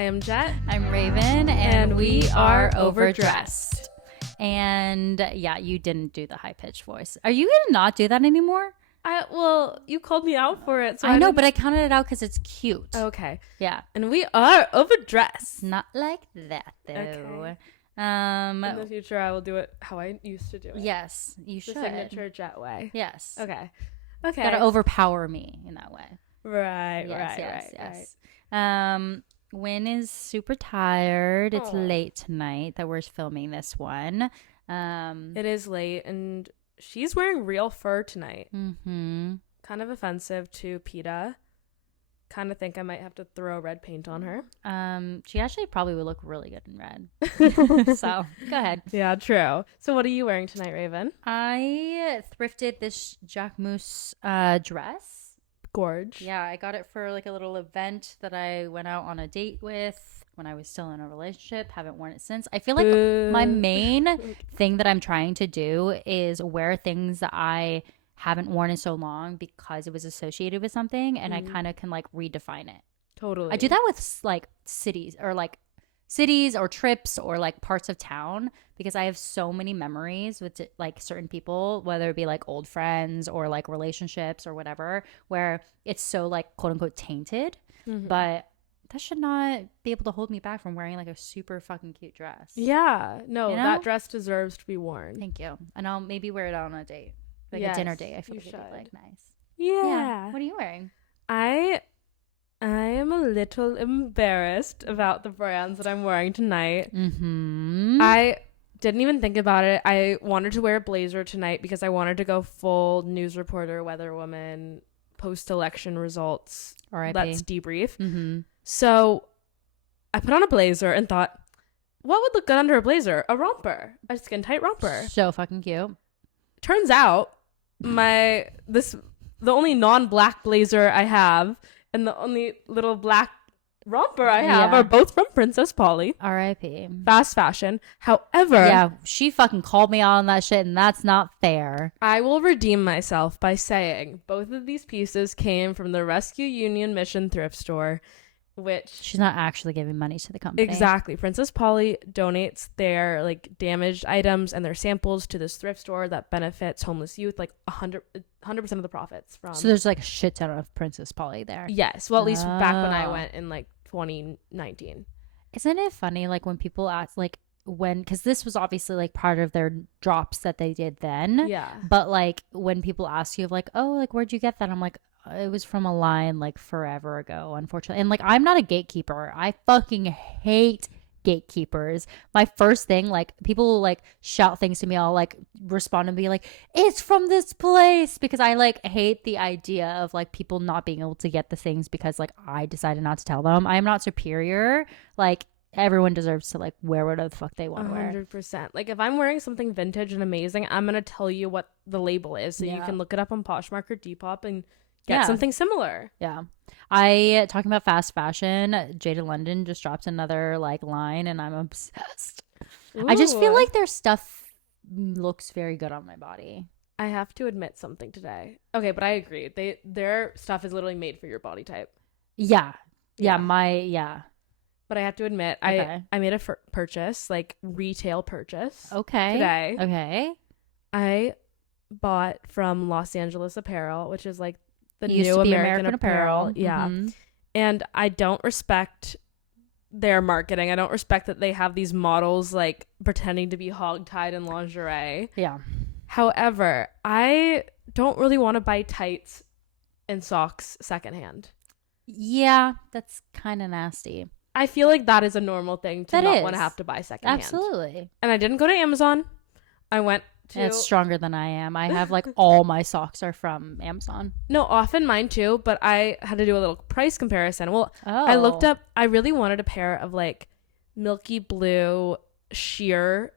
I am Jet. I'm Raven, and we are overdressed. And yeah, you didn't do the high-pitched voice. Are you going to not do that anymore? Well, you called me out for it. So I know, but I counted it out because it's cute. Okay. Yeah. And we are overdressed. Not like that, though. Okay. In the future, I will do it how I used to do it. Yes, you should. The signature Jet way. Yes. Okay. You gotta overpower me in that way. Right. Wynn is super tired. It's late tonight that we're filming this one. It is late, and she's wearing real fur tonight. Mm-hmm. Kind of offensive to PETA. Kind of think I might have to throw red paint on her. She actually probably would look really good in red. So go ahead. Yeah, true. So what are you wearing tonight, Raven? I thrifted this Jacquemus dress. Gorge. Yeah, I got it for like a little event that I went out on a date with when I was still in a relationship. Haven't worn it since. I feel like my main thing that I'm trying to do is wear things that I haven't worn in so long because it was associated with something, and I kind of can like redefine it. Totally. I do that with like cities or trips or like parts of town because I have so many memories with like certain people, whether it be like old friends or like relationships or whatever, where it's so like quote unquote tainted. Mm-hmm. But that should not be able to hold me back from wearing like a super fucking cute dress. Yeah. No, you know? That dress deserves to be worn. Thank you. And I'll maybe wear it on a date. Like a dinner date. I feel like it'd be like nice. Yeah. What are you wearing? I am a little embarrassed about the brands that I'm wearing tonight. Mm-hmm. I didn't even think about it. I wanted to wear a blazer tonight because I wanted to go full news reporter, weather woman, post-election results. R.I.P. Let's debrief. Mm-hmm. So I put on a blazer and thought, what would look good under a blazer? A romper. A skin-tight romper. So fucking cute. Turns out the only non-black blazer I have and the only little black romper I have are both from Princess Polly. R.I.P. Fast fashion. However, yeah, she fucking called me out on that shit, and that's not fair. I will redeem myself by saying both of these pieces came from the Rescue Union Mission thrift store, which she's not actually giving money to the company. Exactly. Princess Polly donates their like damaged items and their samples to this thrift store that benefits homeless youth, like 100% of the profits from. So there's like a shit ton of Princess Polly there. Yes. Well, at least back when I went in like 2019. Isn't it funny like when people ask like because this was obviously like part of their drops that they did then. Yeah. But like when people ask you like, oh, like where'd you get that? I'm like, it was from a line like forever ago, unfortunately. And like, I'm not a gatekeeper. I fucking hate gatekeepers. My first thing, like people will like shout things to me. I'll like respond and be like, it's from this place, because I like hate the idea of like people not being able to get the things because like I decided not to tell them. I am not superior. Like everyone deserves to like wear whatever the fuck they want to wear. 100%. Like if I'm wearing something vintage and amazing, I'm gonna tell you what the label is so you can look it up on Poshmark or Depop and get something similar. Yeah. Talking about fast fashion, Jada London just dropped another like line and I'm obsessed. Ooh. I just feel like their stuff looks very good on my body. I have to admit something today. Okay, but I agree. Their stuff is literally made for your body type. Yeah. But I have to admit, I made a purchase, like retail purchase. Okay. Today. Okay. I bought from Los Angeles Apparel, which is like the new American Apparel. Yeah. Mm-hmm. And I don't respect their marketing. I don't respect that they have these models like pretending to be hogtied in lingerie. Yeah. However, I don't really want to buy tights and socks secondhand. Yeah, that's kind of nasty. I feel like that is a normal thing to not want to have to buy secondhand. Absolutely. And I didn't go to Amazon. I went to... It's stronger than I am. I have like all my socks are from Amazon. No, often mine too, but I had to do a little price comparison. Well, I looked up, I really wanted a pair of like milky blue sheer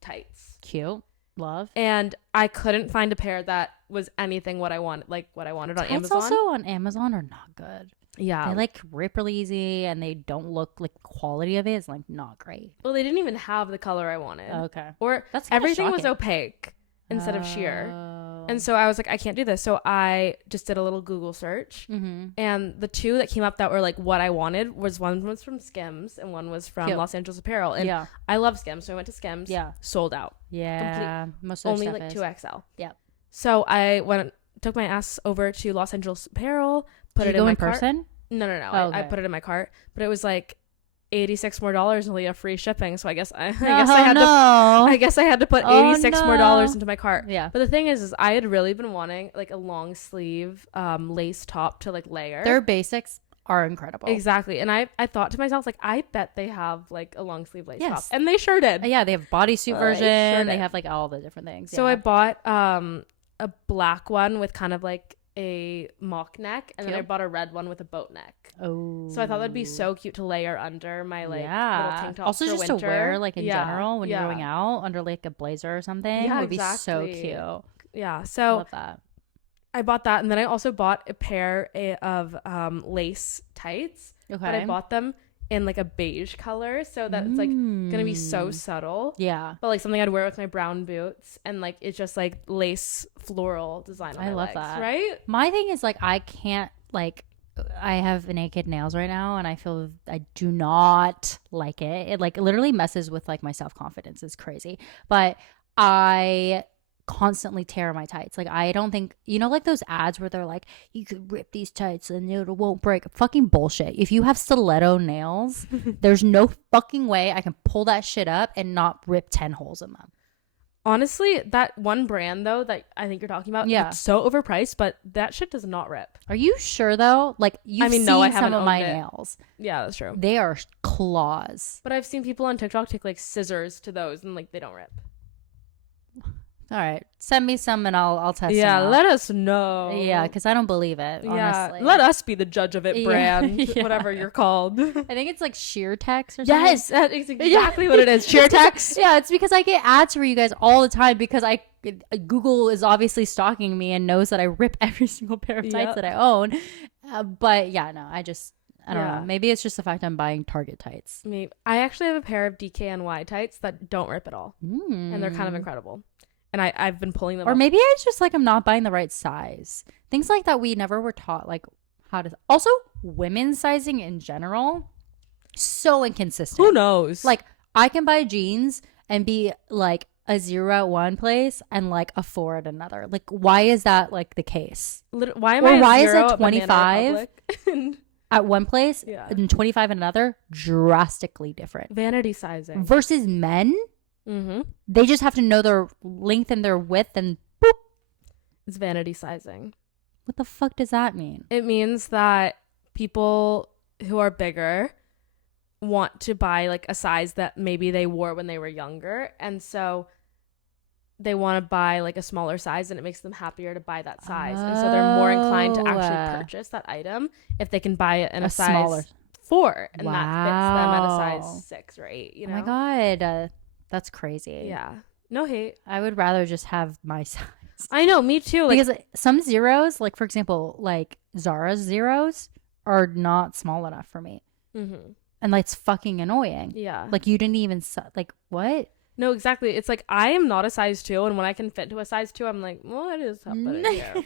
tights. Cute. Love. And I couldn't find a pair that was anything what I wanted on Amazon. Tights also on Amazon are not good. Yeah. They like rip really easy and they don't look like quality of it is like not great. Well, they didn't even have the color I wanted. Okay. Or that's everything shocking. was opaque instead of sheer. And so I was like, I can't do this. So I just did a little Google search. And the two that came up that were like what I wanted was one was from Skims and one was from Los Angeles Apparel. And I love Skims. So I went to Skims. Yeah. Sold out. Yeah. Most of only like 2XL. Yeah. So I took my ass over to Los Angeles Apparel, put it in my cart. person? No. Oh, okay. I put it in my cart, but it was like $86 more and only a free shipping. So I guess I guess I had to put $86 more into my cart. Yeah. But the thing is I had really been wanting like a long sleeve lace top to like layer. Their basics are incredible. Exactly. And I thought to myself, like, I bet they have like a long sleeve lace top. And they sure did. Yeah, they have bodysuit version. They have like all the different things. So I bought a black one with kind of like a mock neck, and then I bought a red one with a boat neck. Oh, so I thought that'd be so cute to layer under my like little tank top. Also, for just winter. to wear like in general when you're going out under like a blazer or something. Would be so cute. Yeah, so I love that. I bought that, and then I also bought a pair of lace tights. Okay, but I bought them in like a beige color, so that it's like gonna be so subtle. Yeah, but like something I'd wear with my brown boots, and like it's just like lace floral design on my legs, that. Right? My thing is like I can't like I have naked nails right now, and I feel I do not like it. It like literally messes with like my self-confidence. It's crazy, but I constantly tear my tights. Like I don't think, you know, like those ads where they're like, you could rip these tights and it won't break. Fucking bullshit. If you have stiletto nails, there's no fucking way I can pull that shit up and not rip 10 holes in them. Honestly, that one brand though that I think you're talking about, it's so overpriced, but that shit does not rip. Are you sure though? Like you've seen some of my nails. Yeah, that's true. They are claws. But I've seen people on TikTok take like scissors to those and like they don't rip. All right, send me some and I'll test. Yeah, let us know. Yeah, because I don't believe it. Honestly. Let us be the judge of it, brand, whatever you're called. I think it's like Sheertex or something. Yes, that's exactly what it is. Sheertex. Yeah, it's because I get ads for you guys all the time because Google is obviously stalking me and knows that I rip every single pair of tights that I own. But yeah, no, I don't know. Maybe it's just the fact I'm buying Target tights. Maybe. I actually have a pair of DKNY tights that don't rip at all, and they're kind of incredible. And I've been pulling them or up. Maybe it's just like I'm not buying the right size. Things like that we never were taught, like how to. Also, women's sizing in general, so inconsistent. Who knows? Like I can buy jeans and be like a 0 at one place and like a 4 at another. Like why is that like the case? Why is it 25 at one place and 25 at another? Drastically different. Vanity sizing. Versus men. They just have to know their length and their width and boop. It's vanity sizing. What the fuck does that mean? It means that people who are bigger want to buy like a size that maybe they wore when they were younger, and so they want to buy like a smaller size, and it makes them happier to buy that size. And so they're more inclined to actually purchase that item if they can buy it in a size smaller 4 and that fits them at a size 6 or 8, you know? Oh my god. That's crazy. Yeah. No hate. I would rather just have my size. I know, me too. Because some zeros, like for example, like Zara's zeros are not small enough for me. And like, it's fucking annoying. Yeah. Like you didn't even, like what? No, exactly. It's like I am not a size 2, and when I can fit into a size 2, I'm like, well, it is how better here.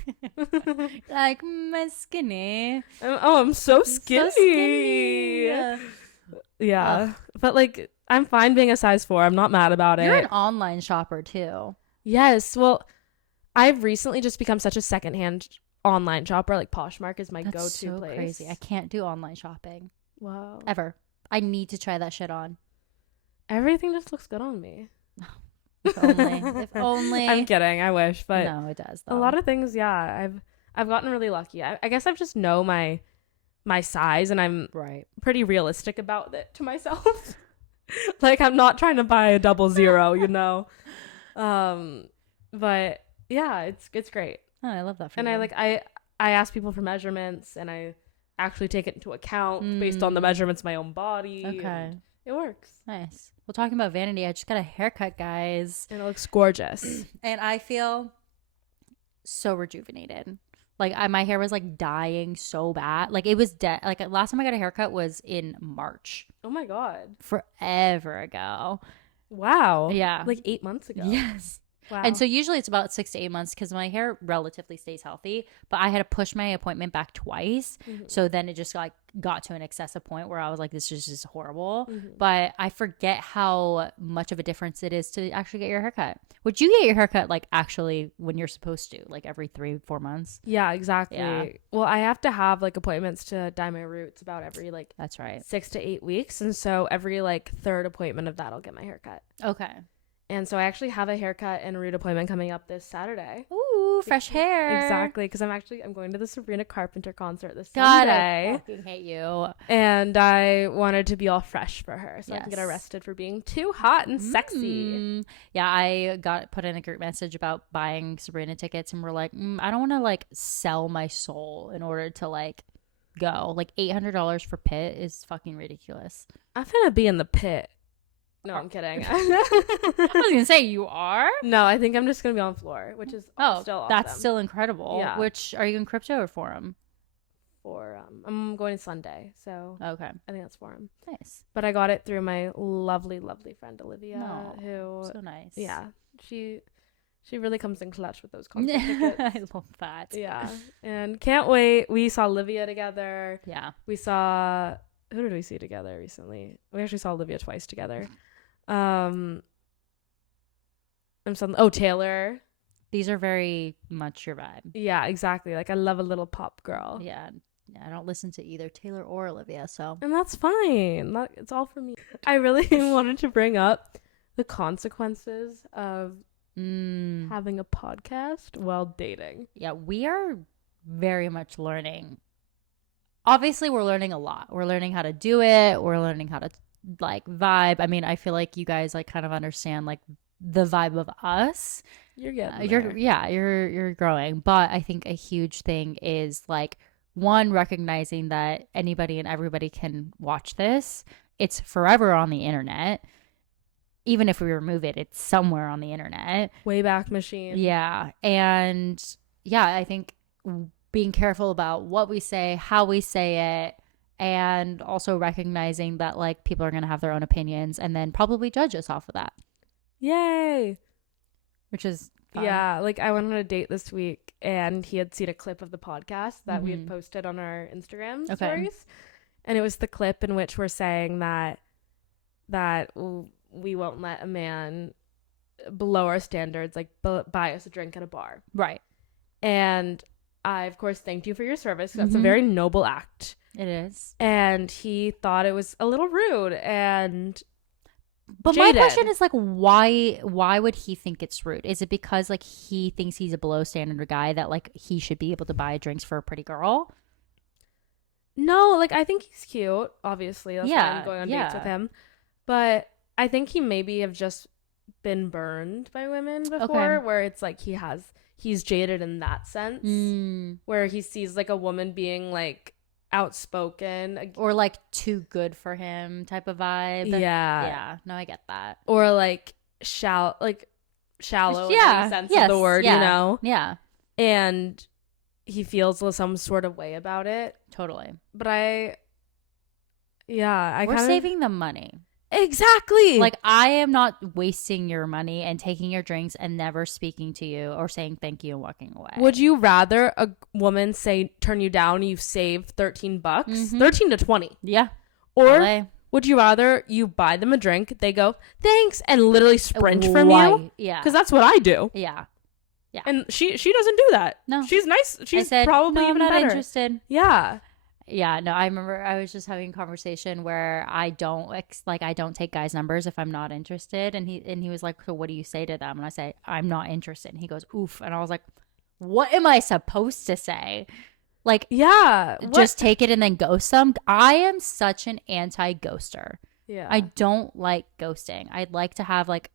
Like, my skinny. I'm so skinny. Yeah. But like, I'm fine being a size 4. I'm not mad about it. You're an online shopper too. Yes. Well, I've recently just become such a secondhand online shopper. Like Poshmark is my go-to so place. Crazy. I can't do online shopping. Wow. Ever. I need to try that shit on. Everything just looks good on me. If only. If only. I'm kidding. I wish, but no, it does. Though. A lot of things, yeah. I've gotten really lucky. I guess I've just know my size, and I'm pretty realistic about it to myself. Like I'm not trying to buy a 00, you know. But yeah, it's great. Oh, I love that for you. And I ask people for measurements, and I actually take it into account based on the measurements of my own body. Okay. It works. Nice. Well, talking about vanity, I just got a haircut, guys. And it looks gorgeous. And I feel so rejuvenated. Like my hair was like dying so bad. Like it was dead. Like last time I got a haircut was in March. Oh my God. Forever ago. Wow. Yeah. Like 8 months ago. Yes. Wow. And so usually it's about 6 to 8 months because my hair relatively stays healthy. But I had to push my appointment back twice. So then it just like got to an excessive point where I was like, this is just horrible. But I forget how much of a difference it is to actually get your haircut. Would you get your haircut like actually when you're supposed to, like every 3-4 months? Yeah, exactly. Yeah. Well, I have to have like appointments to dye my roots about every like That's right. 6 to 8 weeks. And so every like third appointment of that, I'll get my haircut. Okay. And so I actually have a haircut and root appointment coming up this Saturday. Ooh, fresh hair. Exactly, because I'm going to the Sabrina Carpenter concert this God, Sunday. I fucking hate you. And I wanted to be all fresh for her so I can get Yes. arrested for being too hot and sexy. Yeah, I got put in a group message about buying Sabrina tickets, and we're like, I don't want to like sell my soul in order to like go. Like $800 for pit is fucking ridiculous. I'm gonna be in the pit. No, I'm kidding. I was gonna say you are. No, I think I'm just gonna be on floor, which is still awesome. That's still incredible. Yeah. Which are you in crypto or forum? For I'm going Sunday, so Okay, I think that's forum. nice. But I got it through my lovely, lovely friend Olivia, who So nice. yeah, she really comes in clutch with those concert tickets. I love that. Yeah, and can't wait. We saw Olivia together. Yeah. We saw, who did we see together recently? We actually saw Olivia twice together. Taylor. These are very much your vibe. Yeah, exactly. Like I love a little pop girl. Yeah. I don't listen to either Taylor or Olivia, so. And that's fine. It's all for me. I really wanted to bring up the consequences of having a podcast while dating. Yeah, we are very much learning. Obviously, we're learning a lot. We're learning how to do it. We're learning how to like vibe. I mean, I feel like you guys like kind of understand like the vibe of us. You're getting there. You're growing. But I think a huge thing is like one, recognizing that anybody and everybody can watch this. It's forever on the internet. Even if we remove it, it's somewhere on the internet. Wayback Machine. Yeah. And yeah, I think being careful about what we say, how we say it, and also recognizing that like people are going to have their own opinions and then probably judge us off of that. Yay. Which is fun. Yeah, like I went on a date this week and he had seen a clip of the podcast that we had posted on our Instagram stories. And it was the clip in which we're saying that we won't let a man below our standards like buy us a drink at a bar. Right. And I, of course, thanked you for your service. That's a very noble act. It is. And he thought it was a little rude and But jaded. my question is like, why would he think it's rude? Is it because like he thinks he's a below standard guy that like he should be able to buy drinks for a pretty girl? No, like I think he's cute, obviously. That's why I'm going on dates with him. But I think he maybe have just been burned by women before, where it's like he's jaded in that sense, where he sees like a woman being like outspoken or like too good for him type of vibe. Yeah. No, I get that. Or like shallow in any sense of the word, you know? Yeah. And he feels some sort of way about it. Totally. But we're saving the money. Exactly. Like I am not wasting your money and taking your drinks and never speaking to you or saying thank you and walking away. Would you rather a woman turn you down, you save $13, 13 to 20? Yeah. Or LA. would you rather you buy them a drink, they go, thanks, and literally sprint from you? Yeah. Because that's what I do. Yeah. Yeah. And she doesn't do that. No. She's nice. She's I said, probably no, even I'm not better. interested. Yeah. Yeah, no, I remember I was just having a conversation where I don't take guys' numbers if I'm not interested, and he was like, so what do you say to them? And I say, I'm not interested. And he goes, oof. And I was like, what am I supposed to say? Like, yeah, just take it and then ghost them. I am such an anti-ghoster. Yeah. I don't like ghosting. I'd like to have like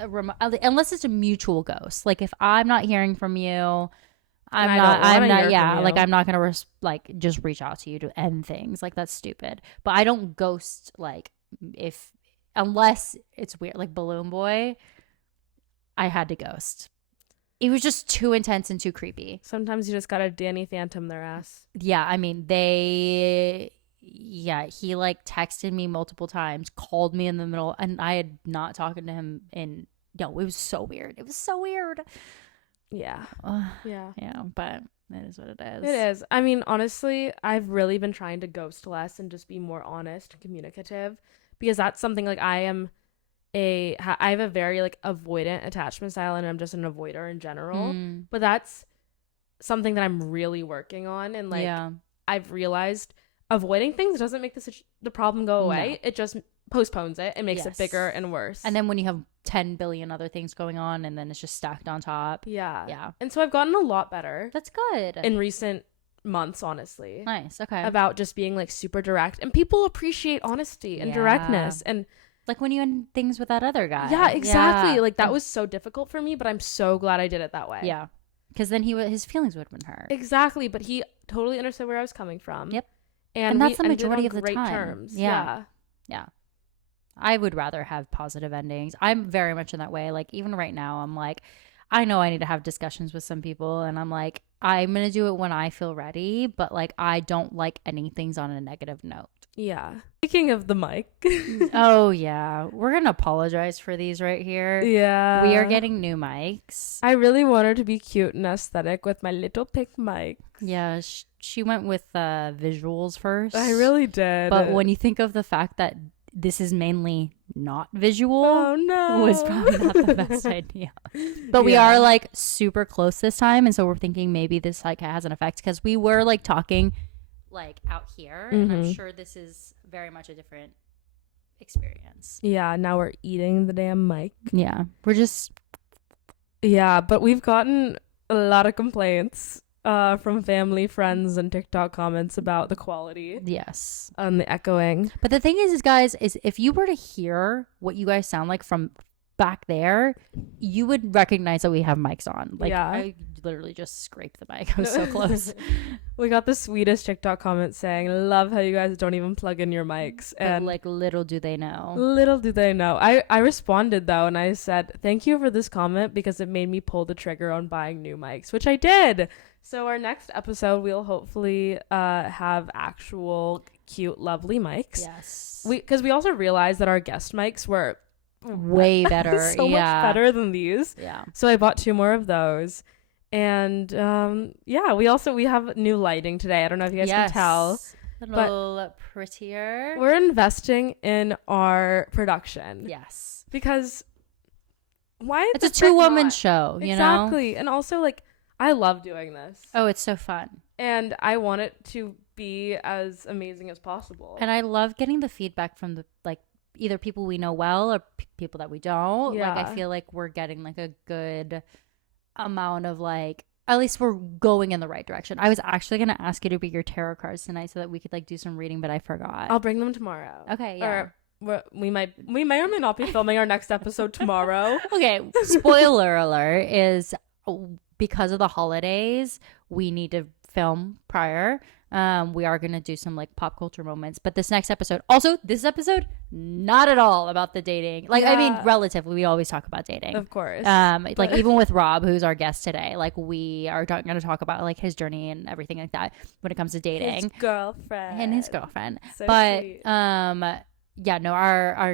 unless it's a mutual ghost. Like if I'm not hearing from you, I'm not gonna just reach out to you to end things. Like that's stupid. But I don't ghost unless it's weird. Like Balloon Boy, I had to ghost. It was just too intense and too creepy. Sometimes you just gotta Danny Phantom their ass. Yeah, I mean he like texted me multiple times, called me in the middle, and I had not talked to him in no, it was so weird. It was so weird. Yeah. Yeah. Yeah, but it is what it is. It is. I mean, honestly, I've really been trying to ghost less and just be more honest and communicative, because that's something like I have a very like avoidant attachment style, and I'm just an avoider in general. But that's something that I'm really working on, and like I've realized avoiding things doesn't make the problem go away. It just postpones it and makes it bigger and worse. And then when you have 10 billion other things going on, and then it's just stacked on top. Yeah. And so I've gotten a lot better. That's good. In recent months, honestly. Nice. Okay. About just being like super direct, and people appreciate honesty and directness, and like when you end things with that other guy. Yeah, exactly. Like that was so difficult for me, but I'm so glad I did it that way. Yeah. Because then his feelings would have been hurt. Exactly. But he totally understood where I was coming from. Yep. And that's the majority of the great time. Terms. Yeah. I would rather have positive endings. I'm very much in that way. Like even right now, I'm like, I know I need to have discussions with some people, and I'm like, I'm going to do it when I feel ready, but like I don't like ending things on a negative note. Yeah. Speaking of the mic. Oh, yeah. We're going to apologize for these right here. Yeah. We are getting new mics. I really want her to be cute and aesthetic with my little pick mic. Yeah, she went with visuals first. I really did. But when you think of the fact that this is mainly not visual, was probably not the best idea. But we are like super close this time, and so we're thinking maybe this like has an effect, because we were like talking like out here, and I'm sure this is very much a different experience. Yeah, now we're eating the damn mic. Yeah, we're just but we've gotten a lot of complaints from family, friends, and TikTok comments about the quality. Yes. And the echoing. But the thing is guys, is if you were to hear what you guys sound like from back there, you would recognize that we have mics on. Like I literally just scraped the mic. I was so close. We got the sweetest TikTok comment saying, love how you guys don't even plug in your mics. And but like little do they know. I responded though, and I said, thank you for this comment, because it made me pull the trigger on buying new mics, which I did. So our next episode, we'll hopefully have actual cute, lovely mics. Yes. Because we also realized that our guest mics were way better. So much better than these. Yeah. So I bought 2 more of those. And we have new lighting today. I don't know if you guys can tell. A little prettier. We're investing in our production. Yes. Because why? It's a 2-woman show, you know? Exactly. And also, like, I love doing this. Oh, it's so fun. And I want it to be as amazing as possible. And I love getting the feedback from the, like, either people we know well or people that we don't. Yeah. Like, I feel like we're getting, like, a good amount of, like, at least we're going in the right direction. I was actually going to ask you to be your tarot cards tonight so that we could, like, do some reading, but I forgot. I'll bring them tomorrow. Okay, yeah. Or we may or may not be filming our next episode tomorrow. Okay, spoiler alert is because of the holidays, we need to film prior. We are going to do some like pop culture moments, but this episode, not at all about the dating. Like, I mean, relatively, we always talk about dating. Of course. Like even with Rob, who's our guest today, like we are going to talk about like his journey and everything like that when it comes to dating. His girlfriend. So but, sweet. Our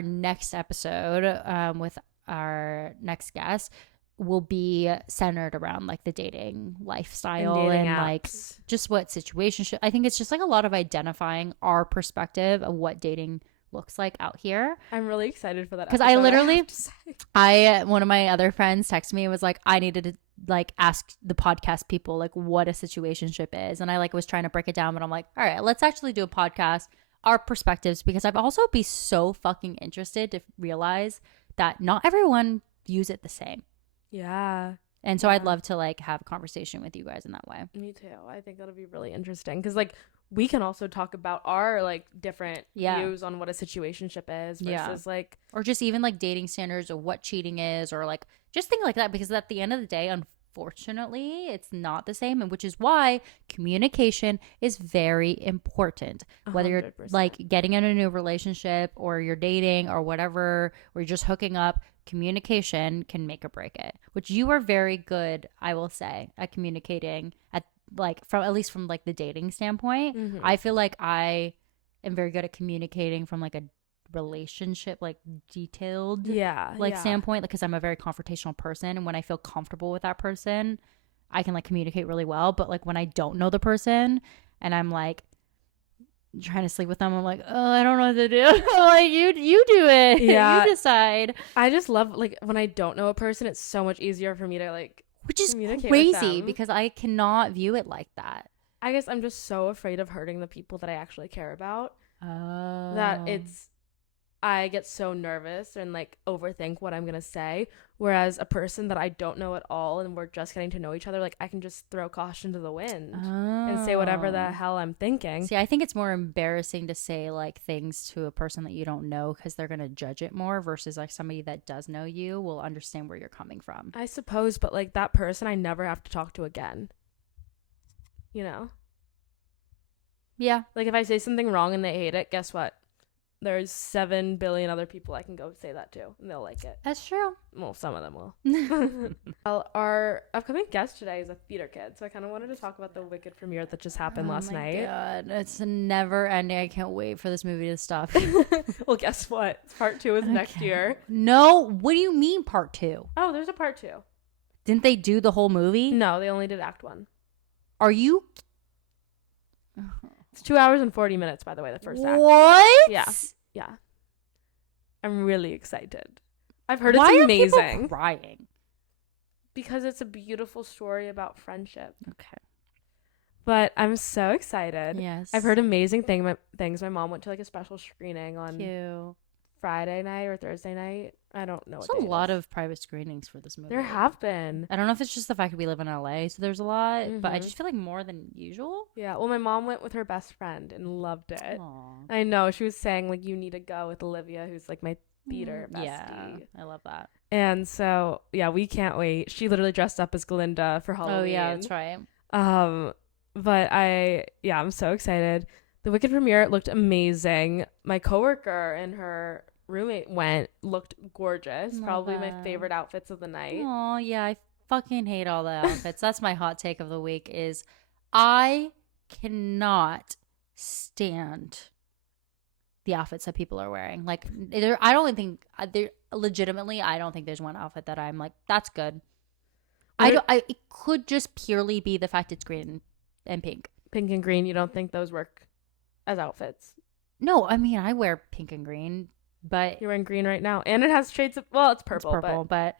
next episode, with our next guest will be centered around like the dating lifestyle and like just what situationship. I think it's just like a lot of identifying our perspective of what dating looks like out here. I'm really excited for that because I literally one of my other friends texted me and was like, I needed to like ask the podcast people like what a situationship is, and I like was trying to break it down, but I'm like, all right, let's actually do a podcast, our perspectives, because I've also be so fucking interested to realize that not everyone views it the same. Yeah. And so I'd love to like have a conversation with you guys in that way. Me too. I think that'll be really interesting because like we can also talk about our like different views on what a situationship is versus like, or just even like dating standards or what cheating is, or like just things like that, because at the end of the day, unfortunately, it's not the same, and which is why communication is very important. 100%. Whether you're like getting in a new relationship or you're dating or whatever, or you're just hooking up, communication can make or break it, which you are very good, I will say, at communicating at like from at least from like the dating standpoint. I feel like I am very good at communicating from like a relationship, like detailed Yeah. like yeah. standpoint, because I'm a very confrontational person, and when I feel comfortable with that person, I can like communicate really well. But like when I don't know the person and I'm like trying to sleep with them, I'm like, oh, I don't know what to do. Like you do it. Yeah. You decide. I just love like when I don't know a person, it's so much easier for me to like Which is communicate with crazy them. because I cannot view it like that. I guess I'm just so afraid of hurting the people that I actually care about Oh. that I get so nervous and like overthink what I'm gonna say. Whereas a person that I don't know at all and we're just getting to know each other, like I can just throw caution to the wind and say whatever the hell I'm thinking. See, I think it's more embarrassing to say like things to a person that you don't know because they're gonna judge it more versus like somebody that does know you will understand where you're coming from. I suppose, but like that person I never have to talk to again. You know? Yeah. Like if I say something wrong and they hate it, guess what? There's 7 billion other people I can go say that to and they'll like it. That's true. Well, some of them will. Well, our upcoming guest today is a theater kid, so I kind of wanted to talk about the Wicked premiere that just happened last night. God, it's never ending. I can't wait for this movie to stop. Well, guess what? Part 2 is next year. No, what do you mean part 2? Oh, there's a part 2. Didn't they do the whole movie? No, they only did act 1. Are you? It's 2 hours and 40 minutes, by the way, the first act. What? Yeah. I'm really excited. I've heard Why it's are amazing. people crying? Because it's a beautiful story about friendship. Okay. But I'm so excited. Yes. I've heard amazing things. My mom went to like a special screening on Cute. Friday night or Thursday night. I don't know. There's a lot of private screenings for this movie. There have been. I don't know if it's just the fact that we live in LA, so there's a lot, but I Mhm. just feel like more than usual. Yeah. Well, my mom went with her best friend and loved it. Aww. I know. She was saying like you need to go with Olivia, who's like my theater bestie. Yeah, I love that. And so yeah, we can't wait. She literally dressed up as Glinda for Halloween. Oh yeah, that's right. But I'm so excited. The Wicked premiere looked amazing. My coworker and her roommate looked gorgeous. Love Probably my that. favorite outfits of the night. Oh yeah, I fucking hate all the outfits. That's my hot take of the week. Is I cannot stand the outfits that people are wearing. Like, I don't think legitimately. I don't think there's one outfit that I'm like, that's good. It could just purely be the fact it's green and pink. Pink and green. You don't think those work as outfits? No, I mean I wear pink and green, but You're wearing green right now, and it has shades of. Well, it's purple. but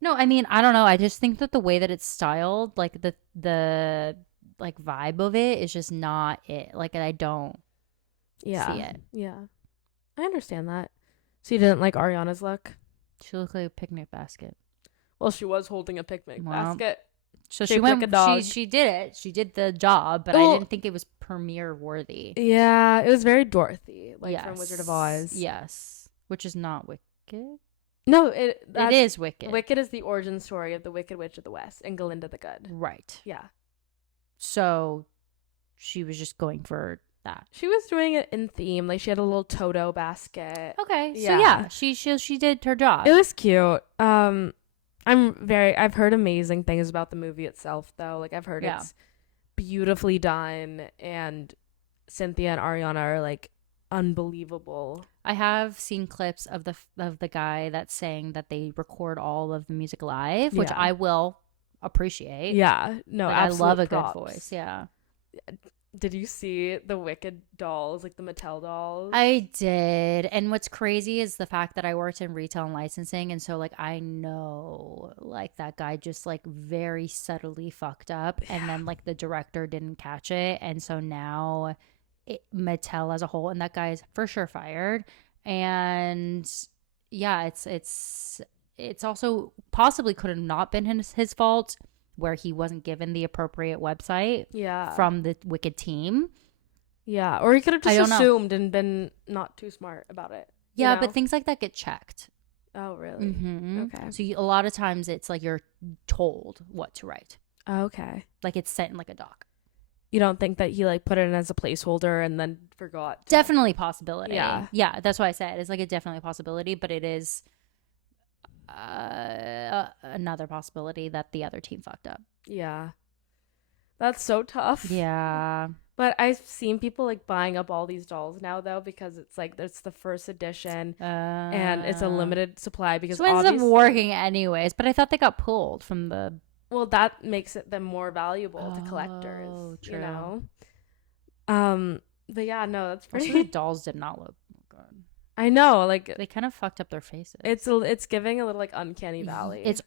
no, I mean I don't know. I just think that the way that it's styled, like the like vibe of it, is just not it. Like I don't see it. Yeah, I understand that. So you didn't like Ariana's look? She looked like a picnic basket. Well, she was holding a picnic Well, basket. So she Shaped went. like a dog. She did it. She did the job, but I didn't think it was premiere worthy. Yeah, it was very Dorothy, like Yes. from Wizard of Oz. Yes, which is not Wicked. No, It is Wicked. Wicked is the origin story of the Wicked Witch of the West and Glinda the Good. Right. Yeah. So she was just going for that. She was doing it in theme. Like she had a little Toto basket. Okay. Yeah. So yeah, she did her job. It was cute. I've heard amazing things about the movie itself though. Like I've heard it's beautifully done and Cynthia and Ariana are like unbelievable. I have seen clips of the guy that's saying that they record all of the music live, which Yeah. I will appreciate. Yeah. No, Like, I love a props. good voice. Yeah. Did you see the Wicked dolls, like the Mattel dolls? I did. And what's crazy is the fact that I worked in retail and licensing. And so, like, I know, like, that guy just, like, very subtly fucked up. And then, like, the director didn't catch it. And so now Mattel as a whole, and that guy is for sure fired. And yeah, it's also possibly could have not been his fault, where he wasn't given the appropriate website from the Wicked team. Yeah, or he could have just I don't assumed and been not too smart about it. Yeah, you know? but things like that get checked. Oh, really? Mm-hmm. Okay. So a lot of times it's like you're told what to write. Okay. Like it's sent in like a doc. You don't think that he like put it in as a placeholder and then forgot? Definitely possibility. Yeah. Yeah, that's why I said it's like a definitely possibility, but it is another possibility that the other team fucked up. Yeah. That's so tough. Yeah. But I've seen people like buying up all these dolls now though, because it's like it's the first edition and it's a limited supply, because so it ends up working anyways. But I thought they got pulled from the. Well, that makes it them more valuable to collectors. True. You know. But yeah, no, that's pretty. Also, the dolls did not look good. I know, like They kind of fucked up their faces. it's giving a little like uncanny valley. It's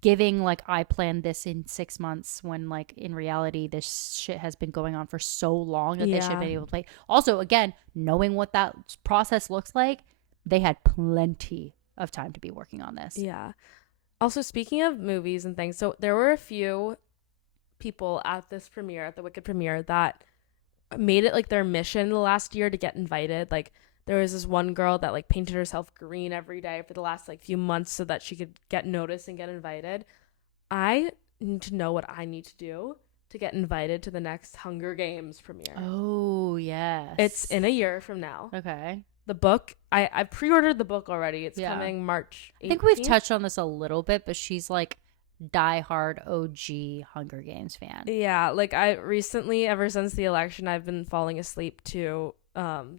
giving like I planned this in 6 months, when like in reality this shit has been going on for so long that they should have been able to play. Also, again, knowing what that process looks like, they had plenty of time to be working on this. Yeah. Also, speaking of movies and things, so there were a few people at this premiere, at the Wicked premiere, that made it like their mission the last year to get invited. Like, there was this one girl that like painted herself green every day for the last like few months so that she could get noticed and get invited. I need to know what I need to do to get invited to the next Hunger Games premiere. Oh, yes. It's in a year from now. Okay. The book, I pre-ordered the book already. It's coming March 18th. I think we've touched on this a little bit, but she's like diehard OG Hunger Games fan. Yeah, like I recently, ever since the election, I've been falling asleep to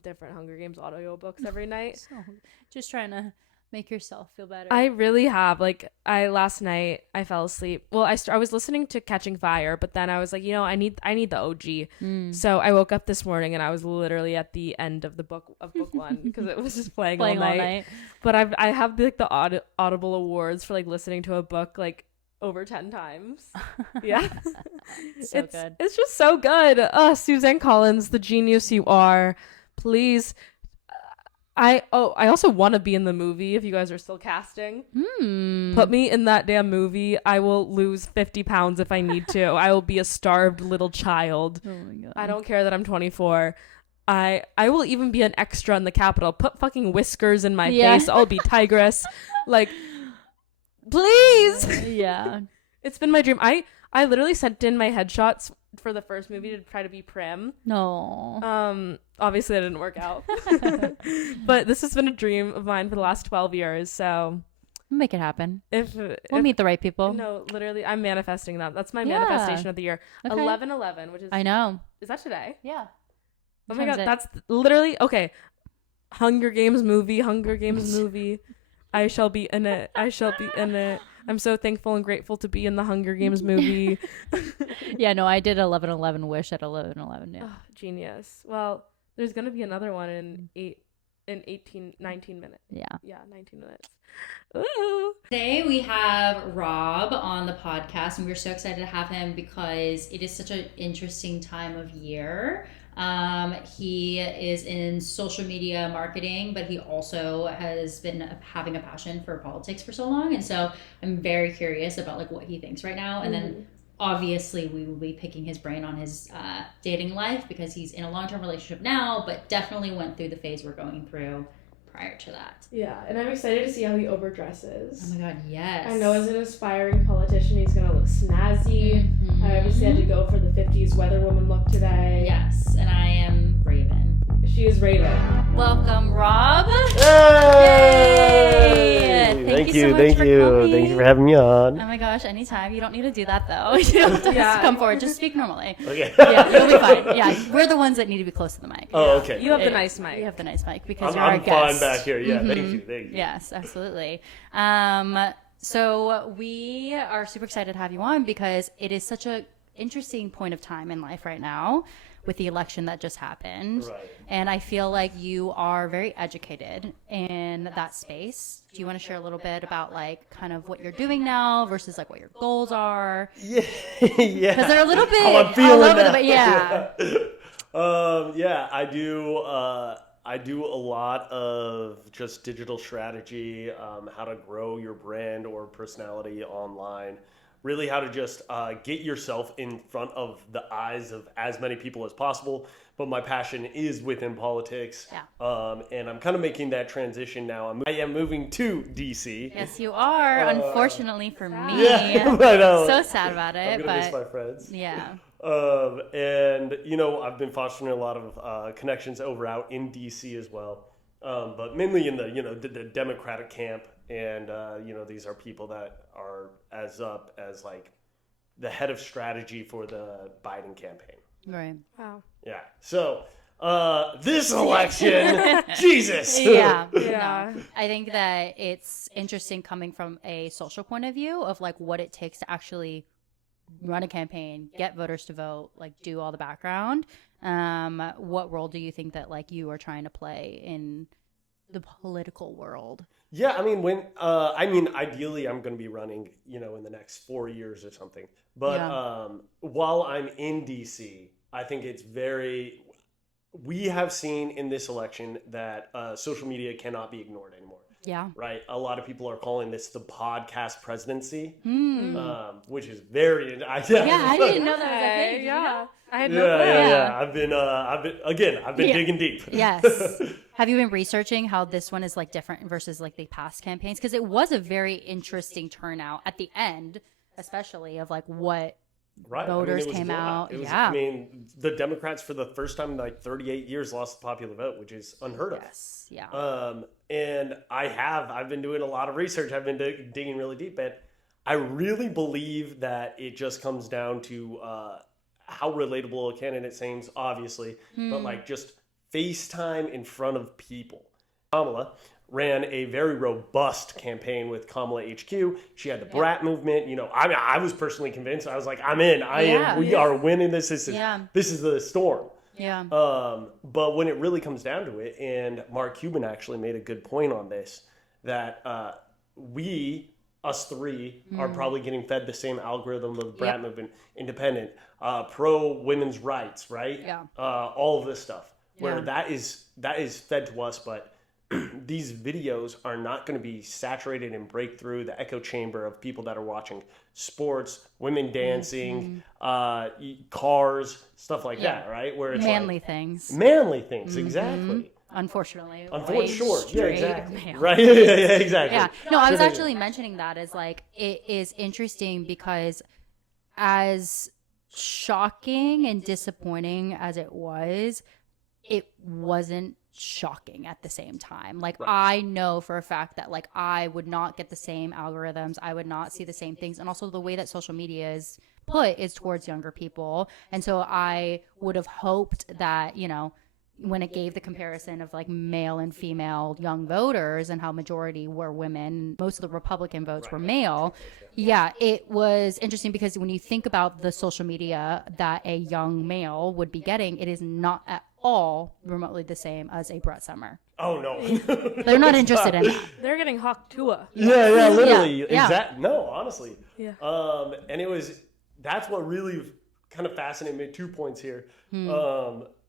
different Hunger Games audiobooks every night. So, just trying to make yourself feel better. I really have. Like, last night I fell asleep. Well, I was listening to Catching Fire, but then I was like, I need the OG. So I woke up this morning and I was literally at the end of book one, because it was just playing all night. But I have like the Audible awards for like listening to a book like over 10 times. Yeah. So good. It's just so good. Suzanne Collins, the genius you are. Please. I also want to be in the movie if you guys are still casting. Put me in that damn movie. I will lose 50 pounds if I need to. I will be a starved little child. Oh my God. I don't care that I'm 24. I will even be an extra in the Capitol. Put fucking whiskers in my face. I'll be Tigress. Like, please. Yeah. It's been my dream. I literally sent in my headshots for the first movie to try to be Prim. No. Obviously that didn't work out. But this has been a dream of mine for the last 12 years. So make it happen. We'll meet the right people. No, literally, I'm manifesting that. That's my manifestation of the year. Okay. 11/11, which is, I know. Is that today? Yeah. Oh my God, that's literally okay. Hunger Games movie. I shall be in it. I'm so thankful and grateful to be in the Hunger Games movie. Yeah, no, I did 11/11 wish at 11/11. Yeah. Oh, genius. Well, there's gonna be another one in 19 minutes. Yeah. Yeah, 19 minutes. Ooh. Today we have Rob on the podcast, and we're so excited to have him because it is such an interesting time of year. He is in social media marketing, but he also has been having a passion for politics for so long. And so I'm very curious about like what he thinks right now. And then obviously we will be picking his brain on his dating life, because he's in a long-term relationship now, but definitely went through the phase we're going through prior to that. Yeah, and I'm excited to see how he overdresses. Oh my God, yes. I know as an aspiring politician, he's going to look snazzy. I obviously had to go for the 50s weather woman look today. Yes, and I am Raven. She is Raven. Welcome, Rob. Hey! Yay! Thank you so much for coming. Thank you for having me on. Oh my gosh, anytime. You don't need to do that though. You don't have to just come forward. Just speak normally. Okay. Yeah, you'll be fine. Yeah, we're the ones that need to be close to the mic. Oh, okay. You have the nice mic. You have the nice mic because I'm you're our guest. fine back here. Yeah, thank you. Yes, absolutely. So we are super excited to have you on because it is such a interesting point of time in life right now with the election that just happened. Right. And I feel like you are very educated in that space. Do you want to share a little bit about like kind of what you're doing now versus like what your goals are? Yeah. Yeah. Because they're a little bit I'm feeling all over that. the yeah. Yeah, I do a lot of just digital strategy, how to grow your brand or personality online. Really how to just get yourself in front of the eyes of as many people as possible. But my passion is within politics. Yeah. And I'm kind of making that transition now. I am moving to DC. Yes, you are. Unfortunately for me. Yeah, I know. So sad about it. I'm gonna miss but my friends. yeah. And you know, I've been fostering a lot of connections over out in DC as well. But mainly in the the Democratic camp, and these are people that are as up as like the head of strategy for the Biden campaign. Right. Wow. Yeah. So this election, Jesus. Yeah. Yeah. No. I think that it's interesting coming from a social point of view of like what it takes to actually run a campaign, get voters to vote, like do all the background. What role do you think that like you are trying to play in the political world? Yeah, I mean, ideally, I'm going to be running, in the next 4 years or something. But while I'm in DC, I think we have seen in this election that social media cannot be ignored anymore. Yeah. Right. A lot of people are calling this the podcast presidency, which is very. I didn't know that was a Okay, thing. yeah. I had no Yeah, clue. yeah. I've been digging deep. Yes. Have you been researching how this one is like different versus like the past campaigns? Because it was a very interesting turnout at the end, especially of like what voters it was came out. I mean, the Democrats for the first time in like 38 years lost the popular vote, which is unheard of. Yes. Yeah. And I've been doing a lot of research. I've been digging really deep, and I really believe that it just comes down to how relatable a candidate seems, obviously, but like just FaceTime in front of people. Kamala ran a very robust campaign with Kamala HQ. She had the Brat movement. I was personally convinced. I was like, I'm in. We are winning this. This is the storm. Yeah. But when it really comes down to it, and Mark Cuban actually made a good point on this, that us three, are probably getting fed the same algorithm of Brat movement, independent, pro women's rights, right? Yeah. All of this stuff, where that is fed to us, but these videos are not going to be saturated and break through the echo chamber of people that are watching sports, women dancing, cars, stuff like that, right? Where it's manly things. Manly things, exactly. Unfortunately. Sure. Yeah, exactly. Male. Right. Yeah, exactly. Yeah. No, I was actually mentioning that as like it is interesting because as shocking and disappointing as it wasn't shocking at the same time. Like I know for a fact that like I would not get the same algorithms, I would not see the same things, and also the way that social media is put is towards younger people. And so I would have hoped that, when it gave the comparison of like male and female young voters and how majority were women, most of the Republican votes were male. Yeah, it was interesting because when you think about the social media that a young male would be getting, it is not at all remotely the same as a Brett Summer. Oh, no. They're not interested in that. They're getting Hawk Tua. Yeah, literally. Yeah. Exactly. No, honestly. Yeah. And that's what really kind of fascinated me. 2 points here.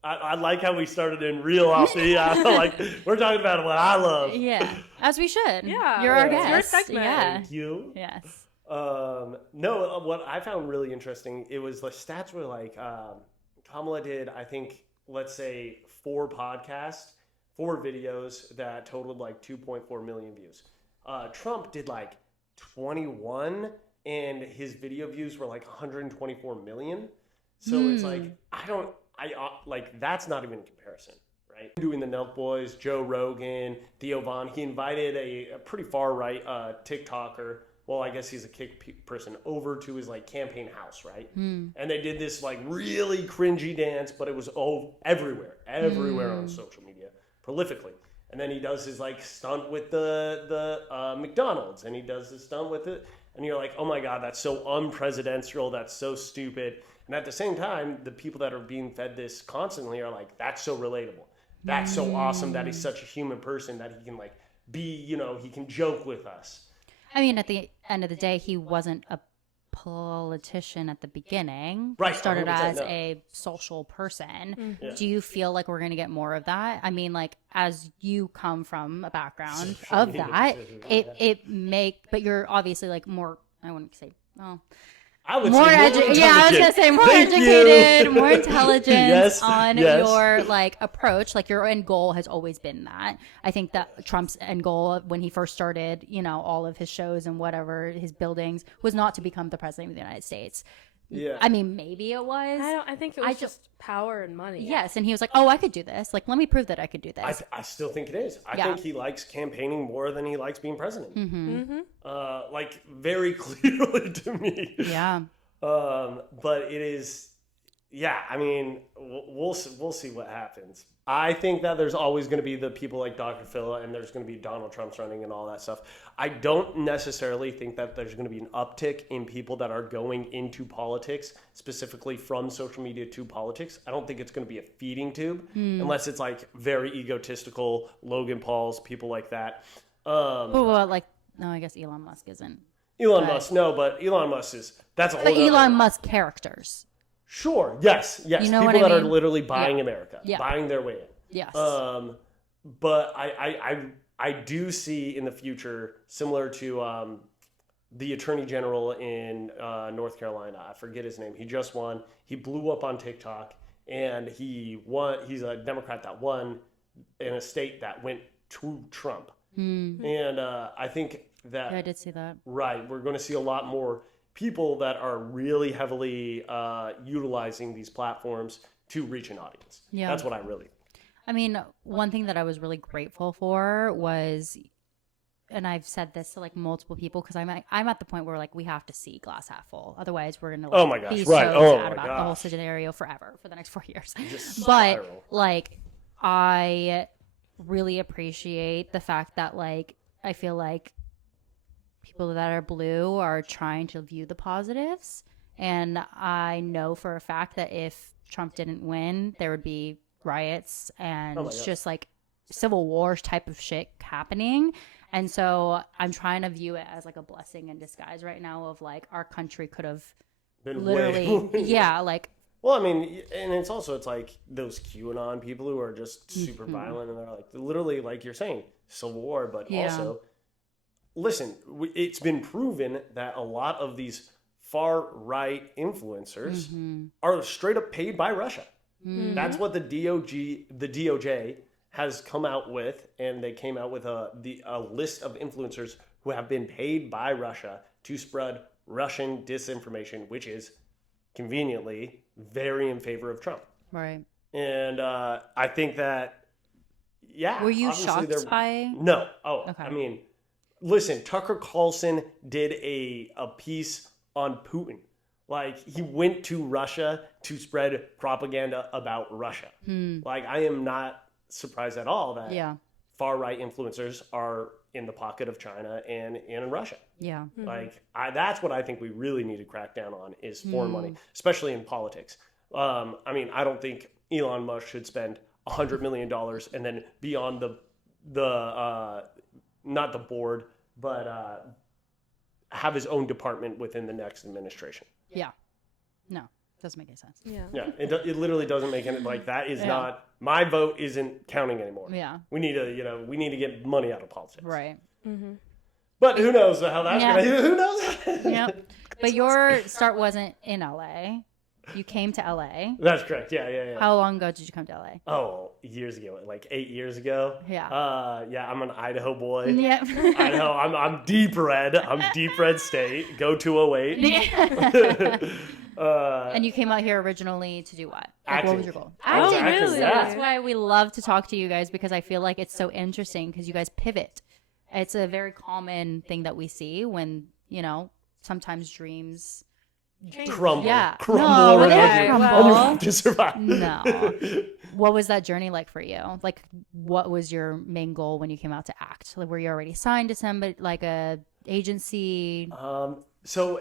I like how we started in real offbeat. Like we're talking about what I love. Yeah, as we should. Yeah, you're our it's guest. your segment. Yeah. Thank you. Yes. No, what I found really interesting, it was the stats were like Kamala did, I think, let's say 4 videos that totaled like 2.4 million views. Trump did like 21, and his video views were like 124 million. So it's like that's not even a comparison, right? Doing the Nelk Boys, Joe Rogan, Theo Von, he invited a pretty far right TikToker. Well, I guess he's a kick person over to his like campaign house, right? And they did this like really cringy dance, but it was everywhere on social media, prolifically. And then he does his like stunt with the McDonald's, and he does his stunt with it, and you're like, oh my God, that's so unpresidential, that's so stupid. And at the same time, the people that are being fed this constantly are like, that's so relatable. That's so awesome that he's such a human person that he can like be, he can joke with us. I mean, at the end of the day, he wasn't a politician at the beginning. Right. He started as a social person. Mm-hmm. Yeah. Do you feel like we're going to get more of that? I mean, like, as you come from a background of that, but you're obviously like more, I wouldn't say, well, I would more say educated. Yeah, I was gonna say more Thank educated, you. more intelligent on yes. your like approach. Like your end goal has always been that. I think that Trump's end goal when he first started, all of his shows and whatever his buildings was not to become the president of the United States. Yeah. I mean, maybe it was. I think it was just power and money. Yes, and he was like, "Oh, I could do this. Like, let me prove that I could do this." I still think it is. I think he likes campaigning more than he likes being president. Like very clearly to me. Yeah. But it is, yeah, I mean, we'll see what happens. I think that there's always going to be the people like Dr. Phil, and there's going to be Donald Trump's running and all that stuff. I don't necessarily think that there's going to be an uptick in people that are going into politics, specifically from social media to politics. I don't think it's going to be a feeding tube, unless it's like very egotistical, Logan Pauls, people like that. Well, no, I guess Elon Musk isn't. Elon Musk, no, but Elon Musk that's a whole But other- Elon Musk characters. Sure. Yes. You know people what I that are mean? literally buying America, Yeah. buying their way in. Yes. But I do see in the future, similar to the Attorney General in North Carolina. I forget his name. He just won. He blew up on TikTok, and he won. He's a Democrat that won in a state that went to Trump. And I think that I did see that. Right, we're going to see a lot more people that are really heavily utilizing these platforms to reach an audience. Yeah. That's what I really. I mean, one thing that I was really grateful for was, and I've said this to like multiple people because I'm at the point where like we have to see glass half full. Otherwise, we're gonna like, Oh my gosh, be right. so Oh sad my about the whole gosh. scenario forever for the next 4 years. Just But spiral. like, I really appreciate the fact that like I feel like people that are blue are trying to view the positives, and I know for a fact that if Trump didn't win, there would be riots and Oh my gosh. just like civil war type of shit happening. And so I'm trying to view it as like a blessing in disguise right now of like our country could have Been literally way- yeah, like Well, I mean, and it's like those QAnon people who are just super violent, and they're like literally like you're saying civil war, but Yeah. also listen, it's been proven that a lot of these far right influencers are straight up paid by Russia. That's what the DOJ has come out with, and they came out with a list of influencers who have been paid by Russia to spread Russian disinformation, which is conveniently very in favor of Trump. right. And I think that, yeah. Were you obviously shocked by No. Oh, Okay. I mean, listen, Tucker Carlson did a piece on Putin. Like, he went to Russia to spread propaganda about Russia. Like, I am not surprised at all that yeah. far-right influencers are in the pocket of China and in Russia. Yeah. Like, that's what I think we really need to crack down on is foreign money, especially in politics. I mean, I don't think Elon Musk should spend $100 million and then be on the not the board, but have his own department within the next administration. Yeah. No, doesn't make any sense. Yeah. Yeah, it literally doesn't make any, like, that is Yeah. not, my vote isn't counting anymore. Yeah. We need to, we need to get money out of politics. Right. But who knows how that's Yeah. going to, who knows? Yep. But your start wasn't in LA. You came to LA. That's correct. Yeah. How long ago did you come to LA? Oh, years ago, like 8 years ago. Yeah. Yeah, I'm an Idaho boy. Yep. Idaho, I'm deep red. I'm deep red state. Go 208. And you came out here originally to do what? Like, what was your goal? Oh, Acting, really? yeah. That's why we love to talk to you guys, because I feel like it's so interesting because you guys pivot. It's a very common thing that we see when, sometimes dreams Crumble. Yeah. Crumble No, around they you. don't And you crumble. have to survive. No. What was that journey like for you? Like, what was your main goal when you came out to act? Like, were you already signed to somebody, like a agency? So,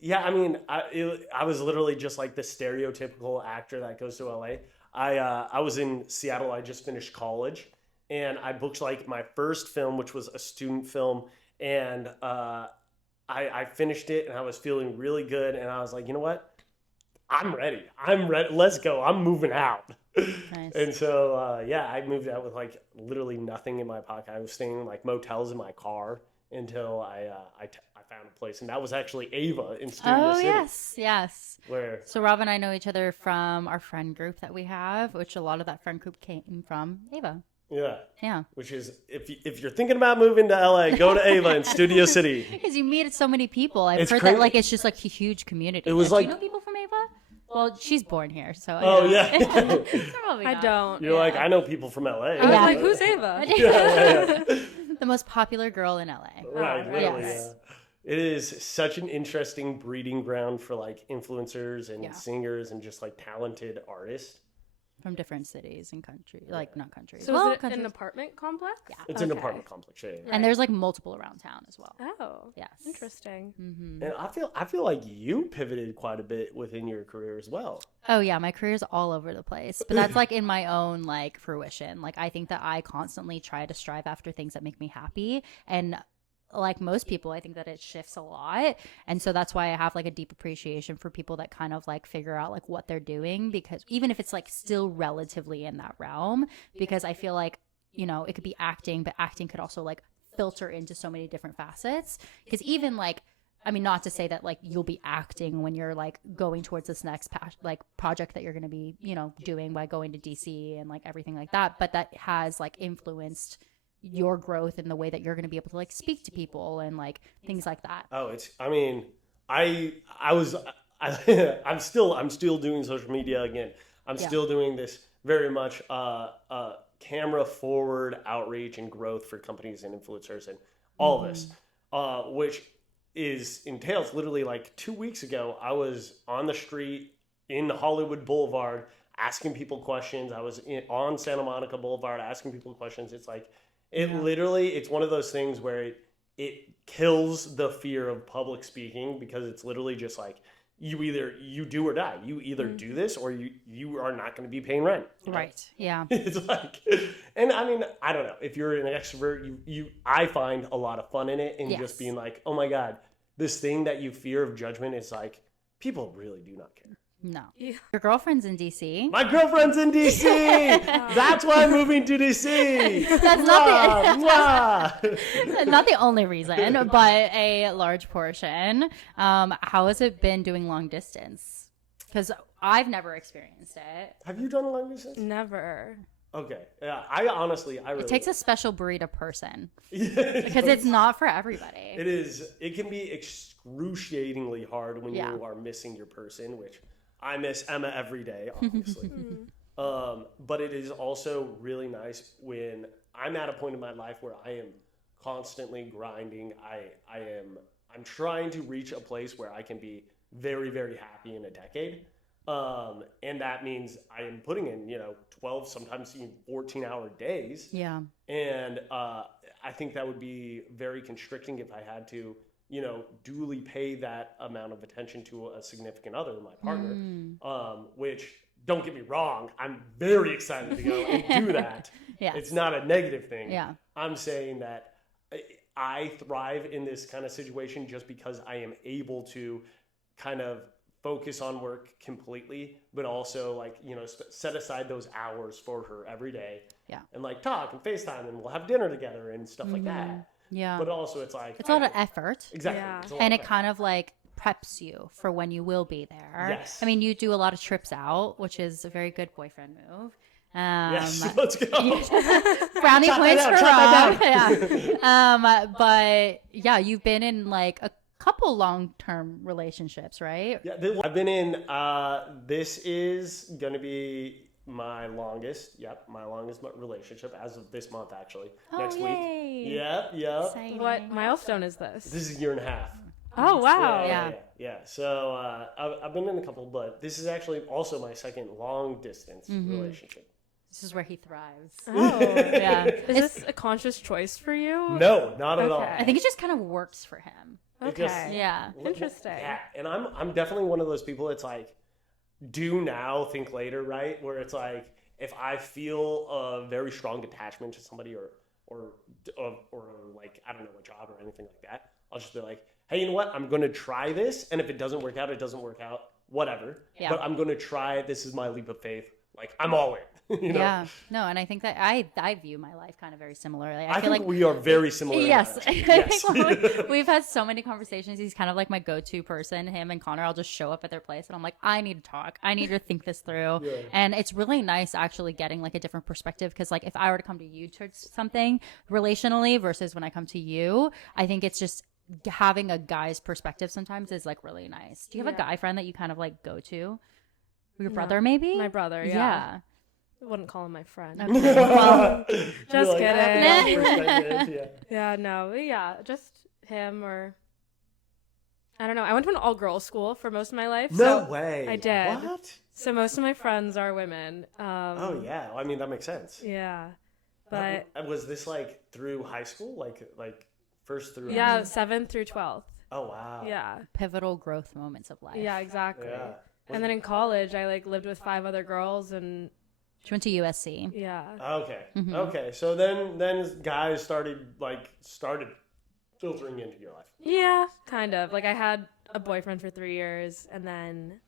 yeah, I mean, I was literally just like the stereotypical actor that goes to LA. I was in Seattle. I just finished college, and I booked like my first film, which was a student film, and I finished it, and I was feeling really good, and I was like, you know what? I'm ready. Let's go. I'm moving out. Nice. And so, yeah, I moved out with like literally nothing in my pocket. I was staying in like motels in my car until I found a place, and that was actually Ava in Studio City. Yes. Where So Rob and I know each other from our friend group that we have, which a lot of that friend group came from Ava. yeah, which is if you're thinking about moving to LA, go to Ava in Studio City. Because you meet so many people. I've It's heard crazy. that like it's just like a huge community. It was Do like- you know people from Ava? Well, she's born here, so Oh yeah, Probably I not. don't. you're like, I know people from LA. I was Yeah. like, who's Ava? yeah. The most popular girl in LA. Right, literally. Yes. It is such an interesting breeding ground for like influencers and Yeah. singers and just like talented artists. From different cities and countries, like not countries. So well, is it countries. an apartment complex? Yeah. It's an Okay. apartment complex, yeah. And there's like multiple around town as well. Oh, Yes. interesting. Mm-hmm. And I feel like you pivoted quite a bit within your career as well. Oh yeah, my career's all over the place, but that's like in my own like fruition. Like I think that I constantly try to strive after things that make me happy, and like most people, I think that it shifts a lot. And so that's why I have like a deep appreciation for people that kind of like figure out like what they're doing, because even if it's like still relatively in that realm, because I feel like, you know, it could be acting, but acting could also like filter into so many different facets. Because even like, I mean, not to say that like you'll be acting when you're like going towards this next like project that you're going to be, you know, doing by going to DC and like everything like that, but that has like influenced your growth in the way that you're going to be able to like speak to people and like things like that. Oh, I mean, I'm still doing social media again. I'm still doing this very much camera forward outreach and growth for companies and influencers and all this, which entails literally like 2 weeks ago, I was on the street in Hollywood Boulevard asking people questions. I was on Santa Monica Boulevard asking people questions. It's like, it's one of those things where it kills the fear of public speaking, because it's literally just like, you do or die. You either do this or you are not going to be paying rent. Right. Yeah. It's like, and I mean, I don't know, if you're an extrovert, I find a lot of fun in it, and just being like, oh my God, this thing that you fear of judgment is like, people really do not care. No. Yeah. Your girlfriend's in DC. My girlfriend's in DC. That's why I'm moving to DC. That's not not the only reason, but a large portion. How has it been doing long distance? Because I've never experienced it. Have you done a long distance? Never. Okay. Yeah. I really. It takes a special breed of person, Yeah, because it's not for everybody. It is. It can be excruciatingly hard when Yeah. you are missing your person, which I miss Emma every day, obviously. But it is also really nice when I'm at a point in my life where I am constantly grinding. I'm trying to reach a place where I can be very, very happy in a decade. And that means I am putting in, 12, sometimes even 14-hour days. Yeah. And I think that would be very constricting if I had to, duly pay that amount of attention to a significant other, my partner, which, don't get me wrong, I'm very excited to go and do that. Yes. It's not a negative thing. Yeah. I'm saying that I thrive in this kind of situation just because I am able to kind of focus on work completely, but also like, set aside those hours for her every day. Yeah. And like talk and FaceTime, and we'll have dinner together and stuff like that. Yeah. But also it's like, It's a lot of effort. Exactly. Yeah. It's a lot And of it kind of like preps you for when you will be there. Yes. I mean, you do a lot of trips out, which is a very good boyfriend move. Yes, let's go. Brownie Chop points that for down, Rob. Yeah. But yeah, you've been in like a couple long-term relationships, right? Yeah, I've been in, this is going to be my longest relationship as of this month, actually. Next yay. week. Yep. Exciting. What milestone is this? This is a year and a half. Oh, wow. Yeah. So I've been in a couple, but this is actually also my second long distance relationship. This is where he thrives. Oh. Yeah. Is this a conscious choice for you? No, not at all. Okay. I think it just kind of works for him. Okay. Yeah. Interesting. Yeah, and I'm definitely one of those people that's like, do now, think later, right? Where it's like, if I feel a very strong attachment to somebody or like, I don't know, a job or anything like that, I'll just be like, hey, you know what? I'm going to try this. And if it doesn't work out, it doesn't work out, whatever. Yeah. But I'm going to try it. This is my leap of faith. Like, I'm all in. Yeah. No, and I think that I view my life kind of very similarly. I feel think like we are very similar. Yes. I Yes. think we've had so many conversations. He's kind of like my go-to person. Him and Connor, I'll just show up at their place and I'm like, I need to talk. I need to think this through. Yeah. And it's really nice actually getting like a different perspective, because like if I were to come to you to something relationally versus when I come to you, I think it's just having a guy's perspective sometimes is like really nice. Do you have a guy friend that you kind of like go to? Your brother maybe? My brother, yeah. I wouldn't call him my friend. Okay. Well, Just kidding. Yeah. Yeah, no, yeah, just him or I don't know. I went to an all-girls school for most of my life. No so way. I did. What? So most of my friends are women. Oh yeah. I mean, that makes sense. Yeah. But was this like through high school, like first through? yeah, 7th through 12th. Oh wow. Yeah. Pivotal growth moments of life. Yeah, exactly. Yeah. And then in college, I like lived with 5 other girls, and She went to USC. yeah. Okay. Mm-hmm. Okay. So then guys started filtering into your life. Yeah, kind of. Like I had a boyfriend for 3 years, and then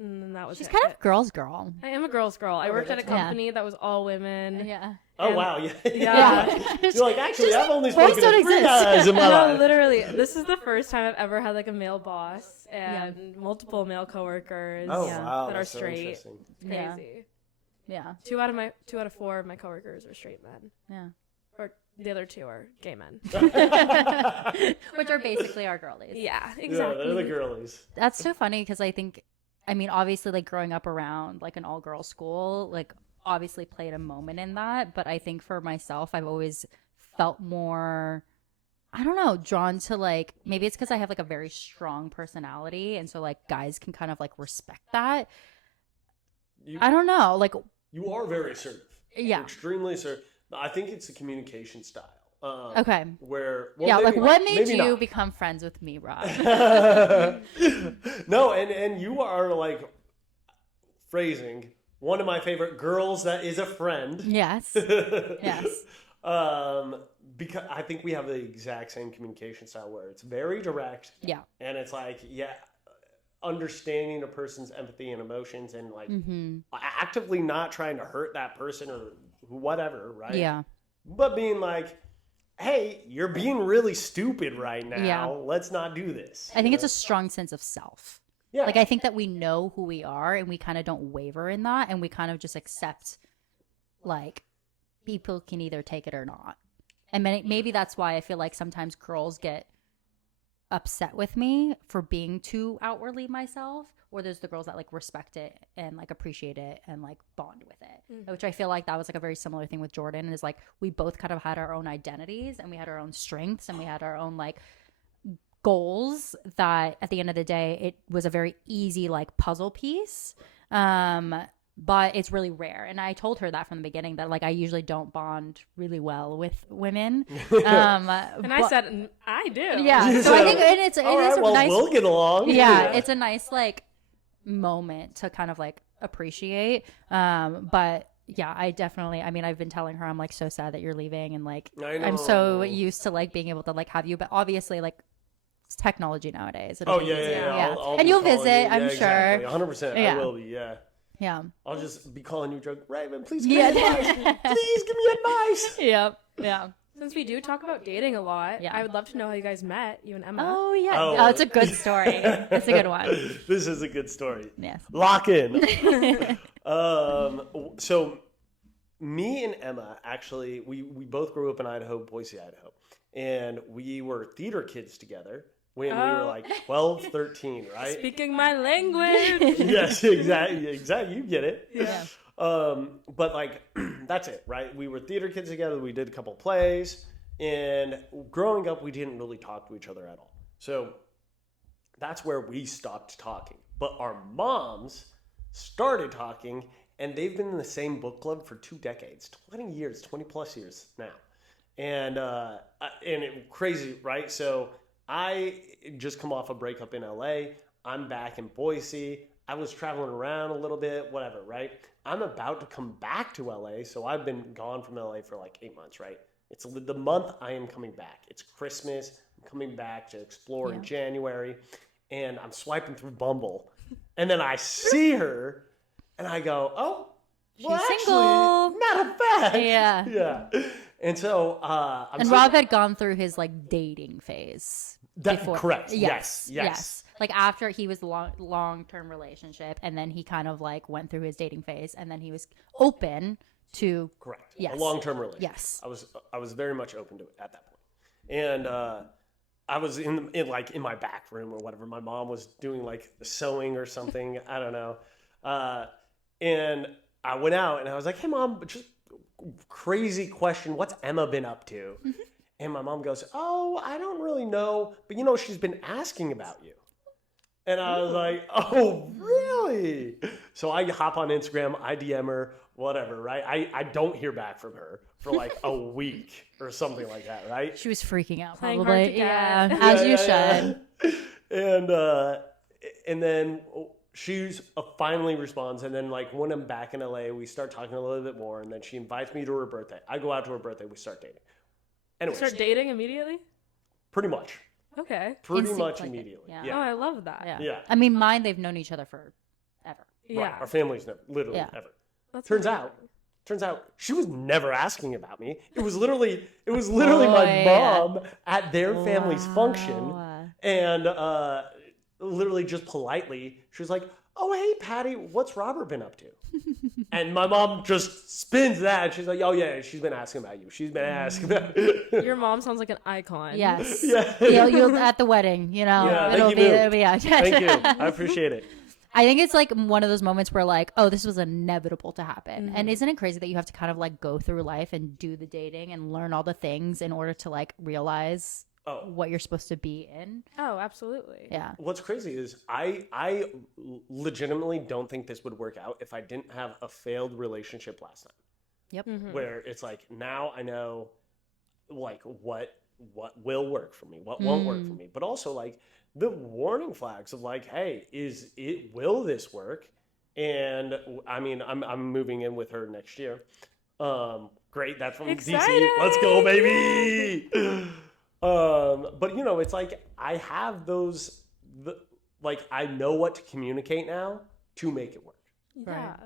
that was She's it. kind of girl's girl. I am a girl's girl. I worked at a that's cool. company that was all women. Yeah. Oh And- wow. Yeah. Yeah. You're like, actually, I've only boys spoken don't to 3 exist. guys in my No, life. literally, this is the first time I've ever had like a male boss and multiple male coworkers Oh Yeah. wow. that are That's so straight. interesting. Yeah. Crazy. Yeah. 2 out of 4 of my coworkers are straight men, Yeah. or the other 2 are gay men. Which are basically our girlies. Yeah, Yeah, exactly. they're the girlies. That's so funny because I mean, obviously, like growing up around like an all girls school, like obviously played a moment in that. But I think for myself, I've always felt more, I don't know, drawn to like, maybe it's because I have like a very strong personality. And so like guys can kind of like respect that. I don't know. Like, You are very assertive. yeah. Extremely assertive. I think it's the communication style. Okay. Where Yeah. Like, what made maybe you not. become friends with me, Rob? No, and you are like phrasing one of my favorite girls that is a friend. Yes. Yes. Because I think we have the exact same communication style where it's very direct. Yeah. And it's like, understanding a person's empathy and emotions and like actively not trying to hurt that person or whatever, right? Yeah. But being like, hey, you're being really stupid right now. Yeah. Let's not do this. I think it's a strong sense of self. Yeah. Like, I think that we know who we are and we kind of don't waver in that. And we kind of just accept, like, people can either take it or not. And maybe that's why I feel like sometimes girls get upset with me for being too outwardly myself. Or there's the girls that, like, respect it and, like, appreciate it and, like, bond with it. Which I feel like that was, like, a very similar thing with Jordan. Is, like, we both kind of had our own identities and we had our own strengths and we had our own, like, goals that at the end of the day it was a very easy like puzzle piece, but it's really rare. And I told her that from the beginning that like I usually don't bond really well with women, And I said, I do. yeah. So I think it is a nice, we'll get along. yeah, it's a nice like moment to kind of like appreciate, but yeah, I mean, I've been telling her I'm like so sad that you're leaving and like I'm so used to like being able to like have you, but obviously like it's technology nowadays. It'll be easier. Yeah. I'll And be you'll calling visit, you. I'm Yeah, sure. Exactly. 100%. Yeah. I will be. Yeah. Yeah. I'll just be calling you drunk. Raven, please give me advice. Please give me advice. Yep. Yeah. Since we do talk about dating a lot, Yeah. I would love to know how you guys met, you and Emma. Oh yeah. Oh. Oh, it's a good story. It's a good one. This is a good story. Yes. Lock in. So me and Emma, actually, we both grew up in Idaho, Boise, Idaho. And we were theater kids together when we were like 12, 13, right? Speaking my language. Yes, exactly. You get it. Yeah. But like, that's it, right? We were theater kids together. We did a couple plays. And growing up, we didn't really talk to each other at all. So that's where we stopped talking. But our moms started talking, and they've been in the same book club for 2 decades, 20 years, 20 plus years now. And crazy, right? So I just come off a breakup in LA. I'm back in Boise. I was traveling around a little bit, whatever, right? I'm about to come back to LA. So I've been gone from LA for like 8 months, right? It's the month I am coming back. It's Christmas. I'm coming back to explore in January. And I'm swiping through Bumble. And then I see her and I go, oh, well, She's actually, single. not a bad. Yeah. Yeah. And so And Rob had gone through his like dating phase before. Correct. Yes. Like after he was long-term relationship, and then he kind of like went through his dating phase, and then he was open to Correct. Yes. A long-term relationship. Yes. I was very much open to it at that point. And I was in my back room or whatever. My mom was doing like sewing or something. I don't know. And I went out and I was like, "Hey, Mom, just crazy question. What's Emma been up to?" And my mom goes, "Oh, I don't really know, but she's been asking about you." And I was like, "Oh, really?" So I hop on Instagram, I DM her, whatever, right? I don't hear back from her for like a week or something like that, right? She was freaking out, Playing hard probably. to get. Yeah, as you should. And then she's finally responds, and then like when I'm back in LA, we start talking a little bit more, and then she invites me to her birthday. I go out to her birthday, we start dating. Anyways, Start dating immediately? pretty much. Okay. Pretty Instinct much like it. immediately. Yeah. Oh, Yeah. I love that. Yeah. Yeah. I mean, mine, they've known each other forever. Yeah. Right. Our families never, literally Yeah. ever. That's Turns amazing. out she was never asking about me. It was literally my mom at their family's function, Wow. and literally just politely, she was like, "Oh, hey, Patty, what's Robert been up to?" And my mom just spins that. She's like, "Oh yeah, she's been asking about you. She's been asking about." Your mom sounds like an icon. Yes. Yeah. You'll at the wedding, Yeah, it'll thank be, you. it'll be yeah. Thank you. I appreciate it. I think it's like one of those moments where like, oh, this was inevitable to happen. And isn't it crazy that you have to kind of like go through life and do the dating and learn all the things in order to like realize Oh. what you're supposed to be in? Oh, absolutely. Yeah. What's crazy is I legitimately don't think this would work out if I didn't have a failed relationship last time. Yep. Where it's like, now I know like what will work for me, what won't work for me, but also like the warning flags of like, hey, will this work? And I mean, I'm moving in with her next year. Great, that's from DC. Exciting! Let's go, baby. But it's like I have like I know what to communicate now to make it work. Yeah.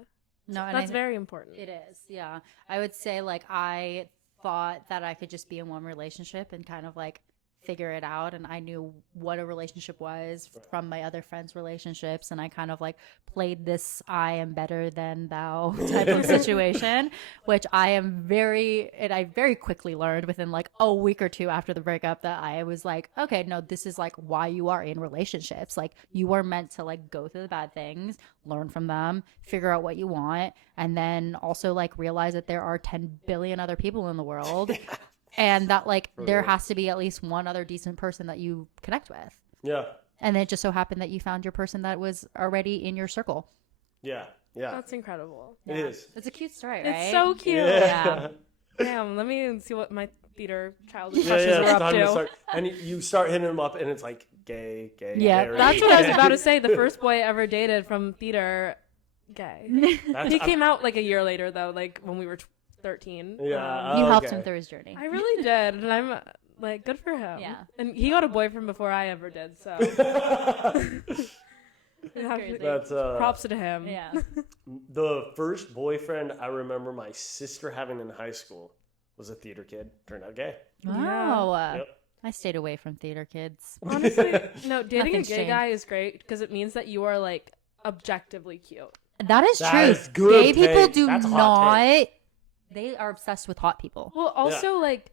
No, and That's very important. It is, yeah. I would say like I thought that I could just be in one relationship and kind of like figure it out, and I knew what a relationship was from my other friends' relationships, and I kind of like played this I am better than thou type of situation, which I very quickly learned within like a week or two after the breakup that I was like, okay, no, this is like why you are in relationships. Like you are meant to like go through the bad things, learn from them, figure out what you want, and then also like realize that there are 10 billion other people in the world. And that, like, there has to be at least one other decent person that you connect with. Yeah. And it just so happened that you found your person that was already in your circle. Yeah. Yeah. That's incredible. It is. It's a cute story, right? It's so cute. Yeah. Damn, let me see what my theater childhood Yeah, crushes yeah, are it's up time to to. start, and you start hitting them up, and it's like gay. Yeah, gay, That's what I was gay. about to say. The first boy I ever dated from theater, gay. He came out like a year later, though, like when we were 13. Yeah, You helped okay. him through his journey. I really did, and I'm like, good for him. Yeah. And he got a boyfriend before I ever did, so crazy. That's props to him. Yeah. the first boyfriend I remember my sister having in high school was a theater kid. Turned out gay. Wow. Yep. I stayed away from theater kids. Honestly, no, dating a Nothing's gay changed. guy is great because it means that you are like objectively cute. That is That true. is good Gay people take. do That's a hot not. They are obsessed with hot people. Well, also like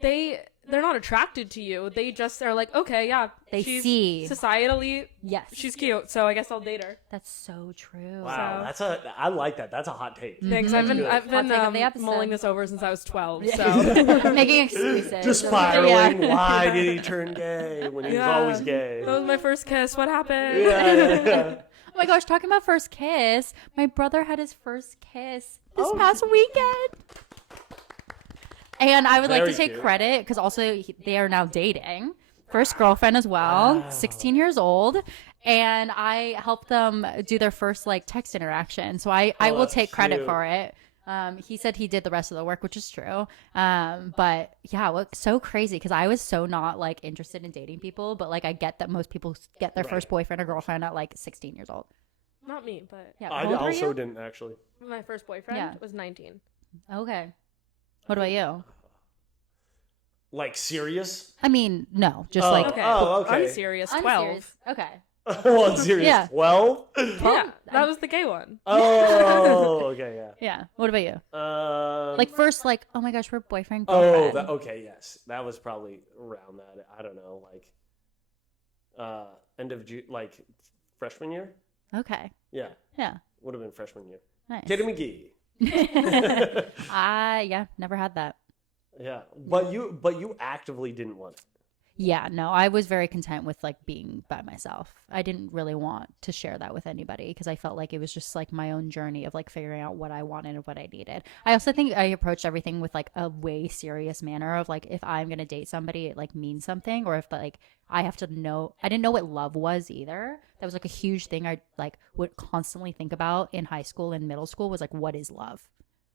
they're not attracted to you. They just are like, okay, yeah, They she's see. societally Yes. she's cute, so I guess I'll date her. That's so true. Wow, So- I like that. That's a hot take. Thanks. That's good. I've been Hot take of the episode. mulling this over since I was 12. So Making excuses. Just spiraling. Yeah. Why did he turn gay when he was always gay? That was my first kiss. What happened? Yeah. Oh my gosh, talking about first kiss, my brother had his first kiss this Oh. past weekend. And I would like Very to take cute. credit because also they are now dating. First girlfriend as well, 16 years old. And I helped them do their first like text interaction. So I will that's take credit cute. for it. He said he did the rest of the work, which is true. But yeah, what's so crazy because I was so not like interested in dating people, but like I get that most people get their first boyfriend or girlfriend at like 16 years old. Not me, but Yeah, I how old were also you? didn't actually. my first boyfriend Yeah. was 19. Okay. What about you? Like serious? I mean, no, just Oh. like Okay. Oh, okay. I'm serious. 12. unserious. Okay. Oh, I'm serious. Yeah. 12? Yeah, that was the gay one. Oh, okay, yeah. Yeah. What about you? Like first, like, oh my gosh, we're boyfriend Oh, girlfriend. okay, yes. That was probably around that. I don't know, like end of June, like freshman year. Okay. Yeah, Yeah. would have been freshman year. Nice. Katie McGee. Yeah, never had that. Yeah. But you actively didn't want it. Yeah, no, I was very content with like being by myself. I didn't really want to share that with anybody because I felt like it was just like my own journey of like figuring out what I wanted and what I needed. I also think I approached everything with like a way serious manner of like if I'm going to date somebody, it like means something, or if like I have to know. I didn't know what love was either. That was like a huge thing I like would constantly think about in high school and middle school was like, what is love?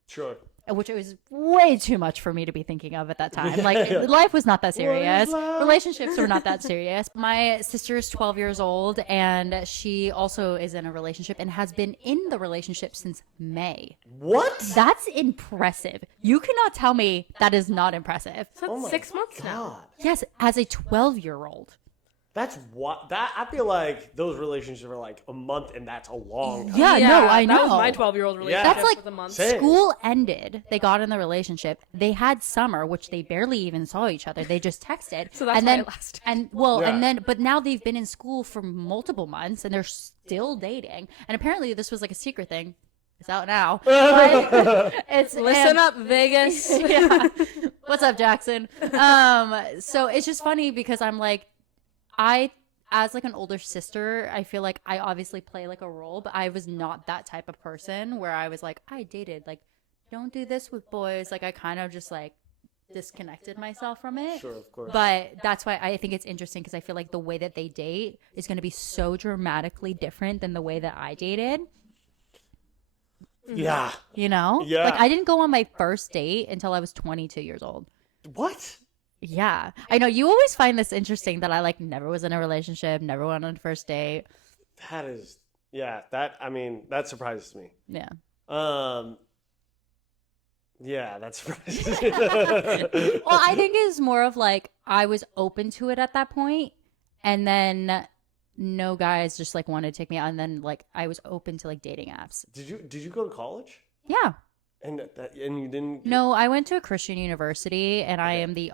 Sure. Which it was way too much for me to be thinking of at that time. Like life was not that serious. Relationships were not that serious. My sister is 12 years old and she also is in a relationship and has been in the relationship since May. What? That's impressive. You cannot tell me that is not impressive. So that's 6 months now. Yes, as a 12-year-old. That's what that I feel like those relationships are like a month, and that's a long time. Yeah, no, I know. That was my 12-year-old relationship. That's like with a month. Same. school ended. They got in the relationship. They had summer, which they barely even saw each other. They just texted. So that's and why then, it lasted. But now they've been in school for multiple months and they're still dating. And apparently this was like a secret thing. It's out now. It's Listen up, Vegas. Yeah. What's up, Jackson? So it's just funny because I'm like, as like an older sister, I feel like I obviously play like a role, but I was not that type of person where I was like, I dated, like, don't do this with boys. Like, I kind of just like disconnected myself from it. Sure, of course. But that's why I think it's interesting because I feel like the way that they date is going to be so dramatically different than the way that I dated. Yeah. You know? Yeah. Like, I didn't go on my first date until I was 22 years old. What? Yeah. I know you always find this interesting that I like never was in a relationship, never went on a first date. That is, yeah. That surprises me. Yeah. Yeah, that surprises me. Well, I think it's more of like I was open to it at that point, and then no guys just like wanted to take me out, and then like I was open to like dating apps. Did you go to college? Yeah. And you didn't? No, I went to a Christian university, and I am the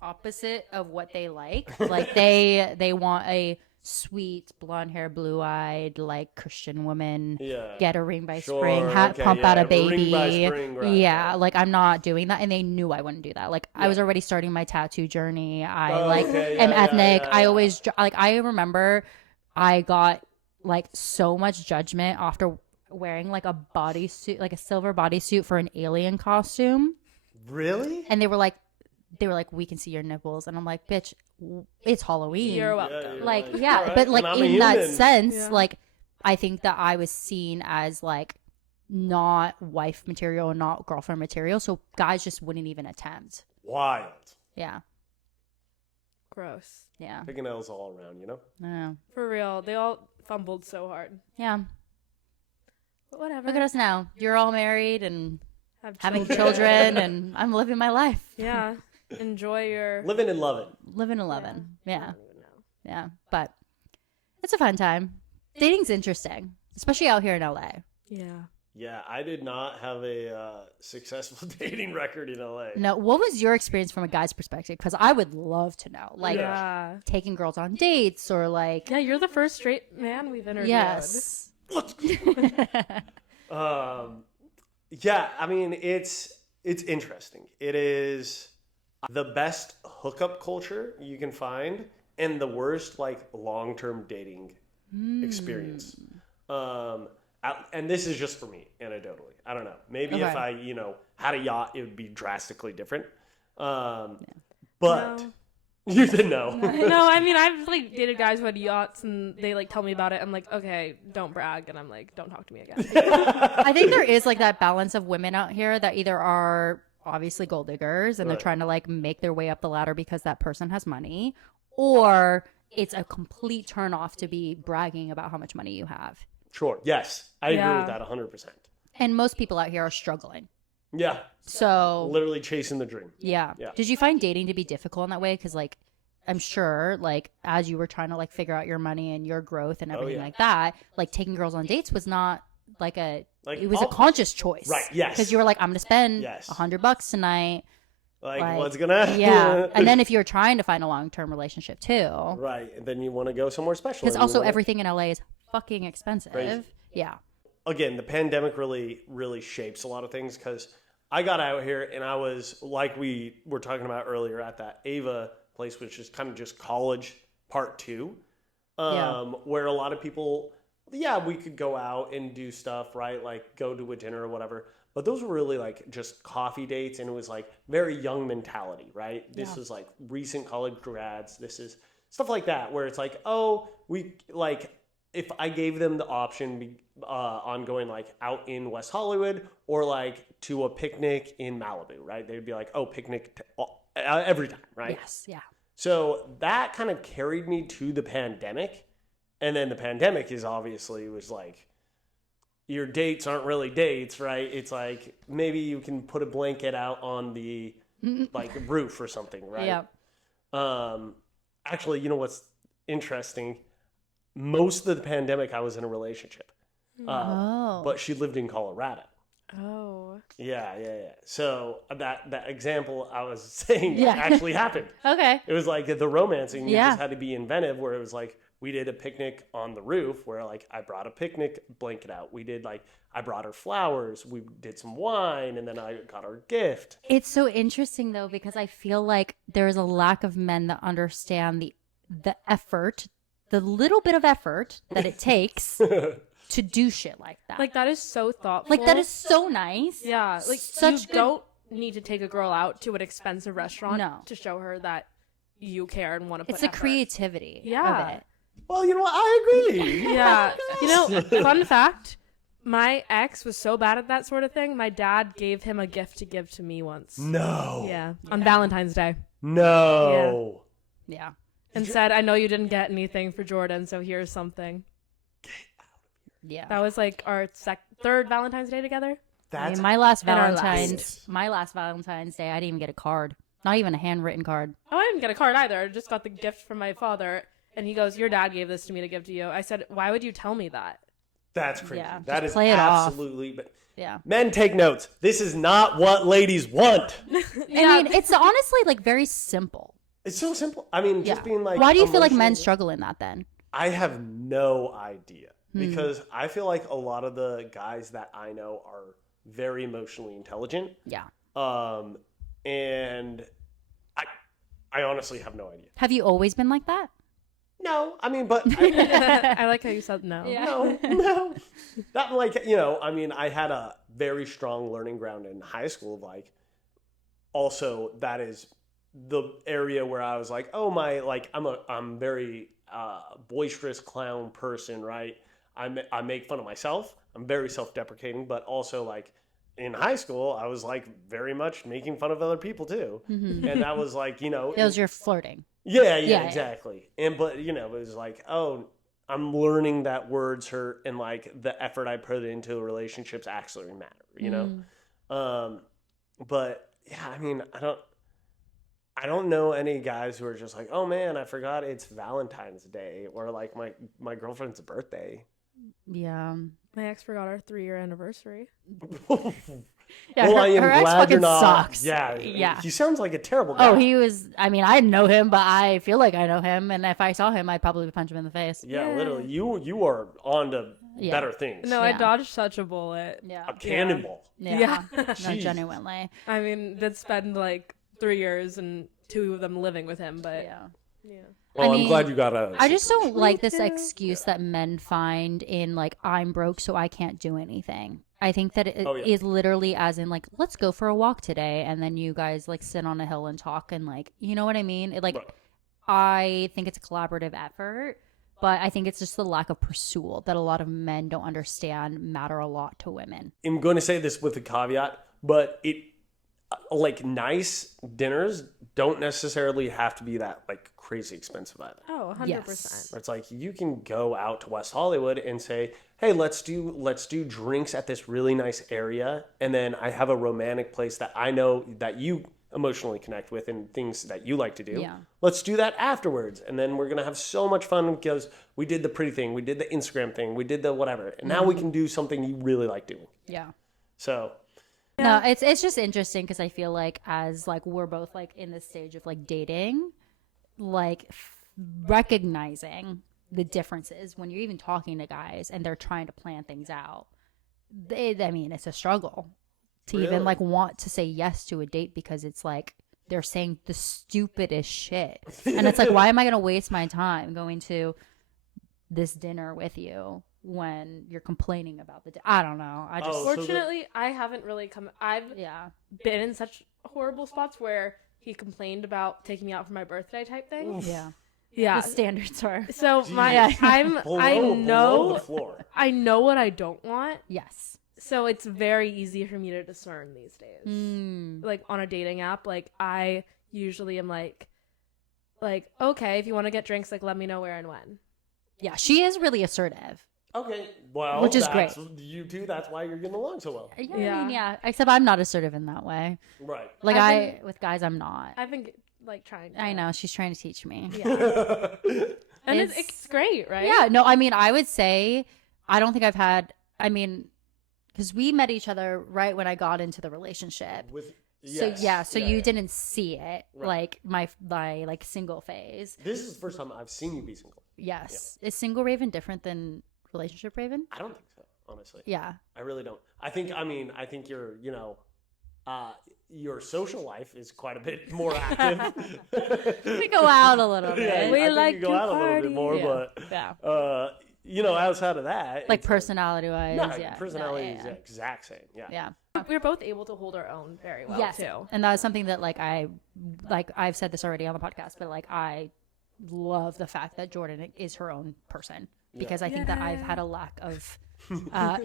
opposite of what they like. Like they want a sweet blonde hair, blue eyed like Christian woman. Yeah. Get a ring by Sure, spring, okay, pump out yeah, a baby. ring by spring, right, Yeah, right. like I'm not doing that, and they knew I wouldn't do that. Like I was already starting my tattoo journey. I am ethnic. I always like. I remember I got like so much judgment after wearing like a bodysuit, like a silver bodysuit for an alien costume. Really? And they were like, we can see your nipples, and I'm like, bitch, it's Halloween. You're welcome. Like, all yeah, right, but like and I'm a in that human. sense, Yeah. like I think that I was seen as like not wife material, not girlfriend material, so guys just wouldn't even attempt. Wild. Yeah, Gross. yeah, Picking L's all around, you know? I know. For real. They all fumbled so hard. Yeah. But whatever. Look at us now. You're all married and Have having children, and I'm living my life, Yeah. Enjoy your... Living and loving. living 11. I Yeah, don't even know. yeah, but it's a fun time. Dating's interesting, especially out here in LA. Yeah. Yeah, I did not have a successful dating record in LA. No, what was your experience from a guy's perspective? Because I would love to know, like Yeah. taking girls on dates or like, Yeah, you're the first straight man we've interviewed. yes, Yeah, I mean, it's interesting. It is the best hookup culture you can find and the worst like long-term dating experience. And this is just for me, anecdotally. I don't know. Maybe if Okay. I, had a yacht, it would be drastically different. But No. you didn't know. No, I mean, I've like dated guys who had yachts and they like tell me about it. I'm like, okay, don't brag. And I'm like, don't talk to me again. I think there is like that balance of women out here that either are obviously gold diggers and they're Right. trying to like make their way up the ladder because that person has money, or it's a complete turn off to be bragging about how much money you have. Sure. Yes. I agree Yeah. with that 100%. And most people out here are struggling. Yeah. So Literally chasing the dream. yeah. Yeah. Did you find dating to be difficult in that way? Because like, I'm sure like as you were trying to like figure out your money and your growth and everything yeah. like that, like taking girls on dates was not like it was a I'll- conscious choice. Right, yes. Because you were like, I'm going to spend Yes. $100 tonight. Like, what's gonna Yeah. And then if you're trying to find a long-term relationship too, right, and then you want to go somewhere special. because and you also wanna- everything in LA is fucking expensive. Crazy. Yeah. Again, the pandemic really shapes a lot of things because I got out here and I was, like we were talking about earlier, at that Ava place, which is kind of just college part 2, where a lot of people, we could go out and do stuff, right? Like go to a dinner or whatever. But those were really like just coffee dates, and it was like very young mentality, right? This is like recent college grads. This is stuff like that, where it's like, oh, we like, if I gave them the option on going like out in West Hollywood or like to a picnic in Malibu, right? They'd be like, oh, picnic every time, right? Yes, yeah. So that kind of carried me to the pandemic. And then the pandemic was like, your dates aren't really dates, right? It's like, maybe you can put a blanket out on the like roof or something, right? Yeah. Actually, you know what's interesting? Most of the pandemic, I was in a relationship. But she lived in Colorado. Oh. Yeah. So that example I was saying actually happened. Okay. It was like the romancing. You just had to be inventive, where it was like, we did a picnic on the roof where like I brought a picnic blanket out. We did like, I brought her flowers. We did some wine, and then I got her a gift. It's so interesting though, because I feel like there's a lack of men that understand the effort, the little bit of effort that it takes to do shit like that. Like, that is so thoughtful. Like, that is so nice. Yeah. Like, such you good... don't need to take a girl out to an expensive restaurant No. to show her that you care and want to put It's the effort. creativity Yeah. of it. Well, you know what? I agree. Yeah. You know, fun fact, my ex was so bad at that sort of thing, my dad gave him a gift to give to me once. No. Yeah. On Valentine's Day. No. Yeah. And said, I know you didn't get anything for Jordan, so here's something. Yeah. That was like our third Valentine's Day together. I mean, my last our Valentine's Day, I didn't even get a card. Not even a handwritten card. Oh, I didn't get a card either. I just got the gift from my father. And he goes, your dad gave this to me to give to you. I said, why would you tell me that? That's crazy. Yeah, that is play it absolutely. But yeah. Men, take notes. This is not what ladies want. I mean, it's honestly like very simple. It's so simple. I mean, just being like. Why do you feel like men struggle in that then? I have no idea. Because I feel like a lot of the guys that I know are very emotionally intelligent. Yeah. And I honestly have no idea. Have you always been like that? No, I mean, but I like how you said no. Yeah. No. That, like, you know, I mean, I had a very strong learning ground in high school. Like, also, that is the area where I was like, oh my, like, I'm very boisterous clown person, right? I make fun of myself. I'm very self-deprecating, but also like in high school, I was like very much making fun of other people too. Mm-hmm. And that was like, you know, it was your flirting. Yeah, exactly. Yeah. And, but you know, it was like, oh, I'm learning that words hurt and like the effort I put into relationships actually matter, you know? But yeah, I mean, I don't know any guys who are just like, oh man, I forgot it's Valentine's Day or like my girlfriend's birthday. Yeah. My ex forgot our 3-year anniversary. Yeah, well, I am her ex glad fucking you're not. sucks. Yeah. He sounds like a terrible guy. Oh, he was. I mean, I know him, but I feel like I know him, and if I saw him, I'd probably punch him in the face. Yeah, literally. You are on to better things. No, I dodged such a bullet. Yeah. A cannonball. Yeah. No, genuinely. I mean, did spend like 3 years and 2 of them living with him, but yeah. Well, I'm glad you got out of it. I just don't like this excuse that men find in like, I'm broke, so I can't do anything. I think that it is literally as in like, let's go for a walk today, and then you guys like sit on a hill and talk and like, you know what I mean? It, like, right. I think it's a collaborative effort, but I think it's just the lack of pursuit that a lot of men don't understand matter a lot to women. I'm going to say this with a caveat, but it like nice dinners don't necessarily have to be that like crazy expensive either. Oh, 100%. Yes. It's like you can go out to West Hollywood and say, hey, let's do drinks at this really nice area, and then I have a romantic place that I know that you emotionally connect with and things that you like to do. Yeah. Let's do that afterwards, and then we're gonna have so much fun because we did the pretty thing, we did the Instagram thing, we did the whatever, and now we can do something you really like doing. Yeah. So. No, it's just interesting because I feel like as like we're both like in this stage of like dating, like recognizing the differences when you're even talking to guys and they're trying to plan things out. I mean, it's a struggle to Really? even like want to say yes to a date, because it's like they're saying the stupidest shit. And it's like, why am I going to waste my time going to this dinner with you when you're complaining about the I don't know. I just Oh, so Fortunately, I haven't really I've yeah. been in such horrible spots where he complained about taking me out for my birthday type thing. Oof. Yeah. Yeah. The standards are So Jeez. Below the floor. I know what I don't want. yes. So it's very easy for me to discern these days. Mm. Like on a dating app, like I usually am like, okay, if you want to get drinks, like let me know where and when. Yeah, she is really assertive. Okay, well, Which is that's, you two, that's why you're getting along so well. Yeah, Yeah. I mean, yeah. Except I'm not assertive in that way. Right. I've with guys, I'm not. I've been like trying to. I know, she's trying to teach me. Yeah. And it's great, right? Yeah, no, I mean, I would say, I don't think I've had, I mean, because we met each other right when I got into the relationship. So you didn't see it, Right. like my like single phase. This is the first time I've seen you be single. Yes. Is single Raven different than relationship Raven? I don't think so, honestly. Yeah. I really don't. I think you're, your social life is quite a bit more active. We go out a little bit. Yeah, We I think like you go to out a little party. bit more, Yeah. but Yeah. outside of that, Like it's personality wise. no, yeah. personality Yeah, is yeah, the exact same. Yeah. yeah. We were both able to hold our own very well Yes. too. And that was something that I've said this already on the podcast, but like I love the fact that Jordan is her own person, because I think that I've had a lack of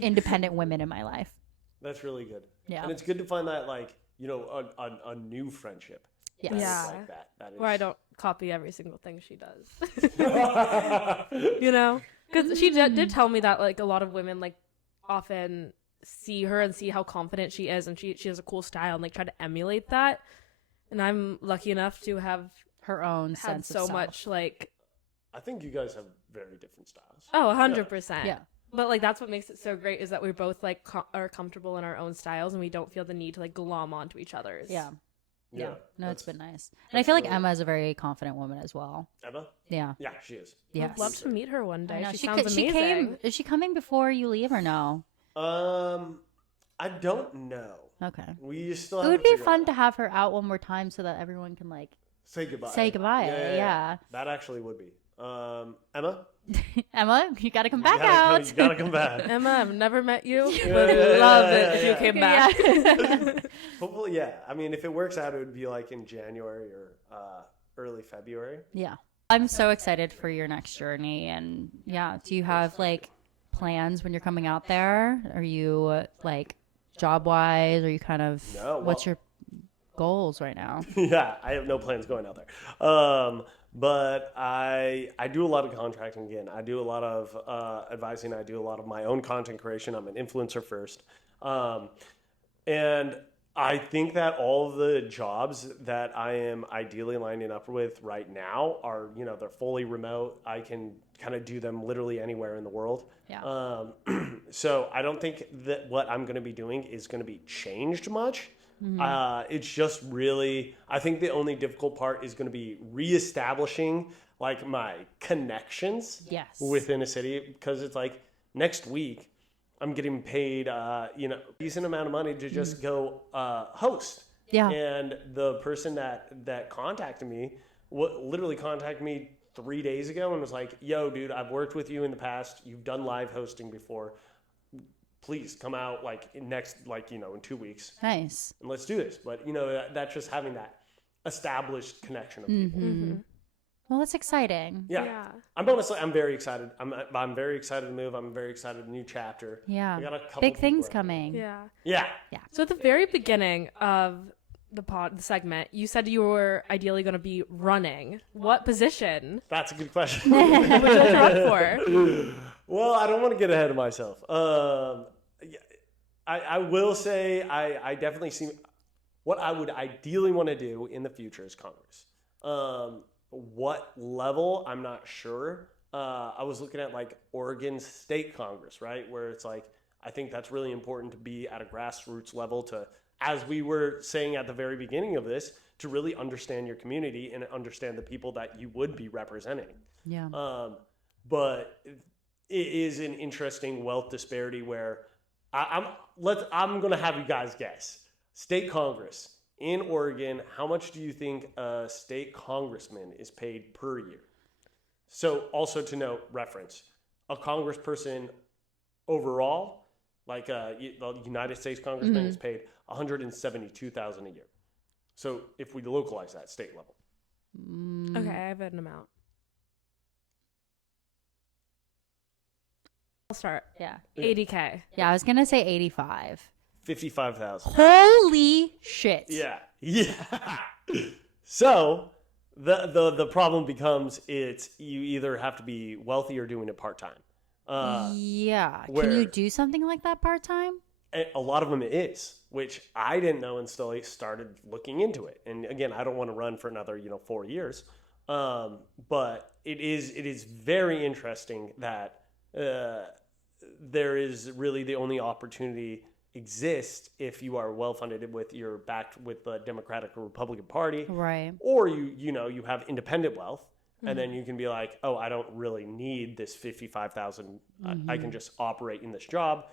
independent women in my life. That's really good. Yeah. And it's good to find that a new friendship. Yes. That is Yeah. like that. That is. Where I don't copy every single thing she does. Because she did tell me that like a lot of women like often see her and see how confident she is, and she has a cool style and like try to emulate that. And I'm lucky enough to have Her own had sense so of self. much like I think you guys have very different styles. 100%. Yeah. But like that's what makes it so great is that we're both like are comfortable in our own styles and we don't feel the need to like glom onto each other's. Yeah. Yeah. No, it's that's- been nice. And I feel like really- Emma is a very confident woman as well. Emma? Yeah. Yeah, she is. Yes. I'd love to meet her one I day. know. She She sounds she amazing. came. Is she coming before you leave or no? I don't know. Okay. We still. It would be fun to have her out one more time so that everyone can like say goodbye. say goodbye. Yeah. That actually would be. Emma, Emma, you got to come back you out. gotta come back. Emma, I've never met you. Would yeah, love it if yeah. you came back. Yeah. Hopefully, yeah. I mean, if it works out, it would be like in January or early February. Yeah. I'm so excited for your next journey. And yeah, do you have like plans when you're coming out there? Are you like job wise? Are you kind of, No, what's your goals right now? Yeah, I have no plans going out there. But I do a lot of contracting again. I do a lot of advising. I do a lot of my own content creation. I'm an influencer first. And I think that all of the jobs that I am ideally lining up with right now are, they're fully remote. I can kind of do them literally anywhere in the world. Yeah. So I don't think that what I'm going to be doing is going to be changed much. It's just really, I think the only difficult part is going to be reestablishing like my connections Yes. within a city, because it's like next week I'm getting paid, decent amount of money to just go host. Yeah. And the person that contacted me literally contacted me 3 days ago and was like, yo, dude, I've worked with you in the past. You've done live hosting before. Please come out in 2 weeks Nice. and let's do this. But that's just having that established connection of people. Mm-hmm. Well, that's exciting. Yeah. I'm very excited. I'm very excited to move. I'm very excited. New chapter. Yeah. We got a couple Big things people. coming. Yeah. Yeah. So at the very beginning of the segment, you said you were ideally going to be running. What position That's a good question. would you like to run for? Well, I don't want to get ahead of myself. I will say I definitely see what I would ideally want to do in the future is Congress. What level, I'm not sure. I was looking at Oregon State Congress, right? Where it's I think that's really important to be at a grassroots level to, as we were saying at the very beginning of this, to really understand your community and understand the people that you would be representing. Yeah. But it is an interesting wealth disparity where I'm gonna have you guys guess. State Congress in Oregon. How much do you think a state congressman is paid per year? So also to note, reference, a congressperson overall, like the United States congressman, is paid $172,000 a year. So if we localize that state level. Okay, I have an amount. I'll start. Yeah. 80K. Yeah, I was going to say 85. 55,000. Holy shit. Yeah. So the problem becomes you either have to be wealthy or doing it part-time. Yeah. Can where- you do something like that part-time? A lot of them it is, which I didn't know until I started looking into it. And again, I don't want to run for another 4 years, but it is very interesting that there is really the only opportunity exists if you are well funded with you're backed with the Democratic or Republican Party, Right. or you have independent wealth. And then you can be like, oh, I don't really need this 55,000. I can just operate in this job.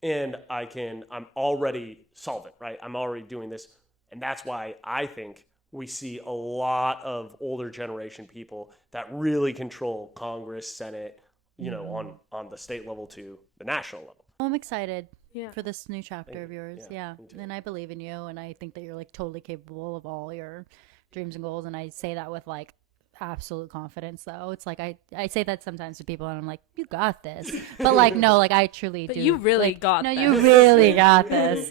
And I'm already solvent, right? I'm already doing this. And that's why I think we see a lot of older generation people that really control Congress, Senate, on the state level to the national level. I'm excited Yeah. for this new chapter of yours. Yeah. me too. And I believe in you. And I think that you're like totally capable of all your dreams and goals. And I say that with like absolute confidence, though. It's like I say that sometimes to people and I'm like, you got this. But like, no, like I truly But do. you really Like, got no, this. you really got this.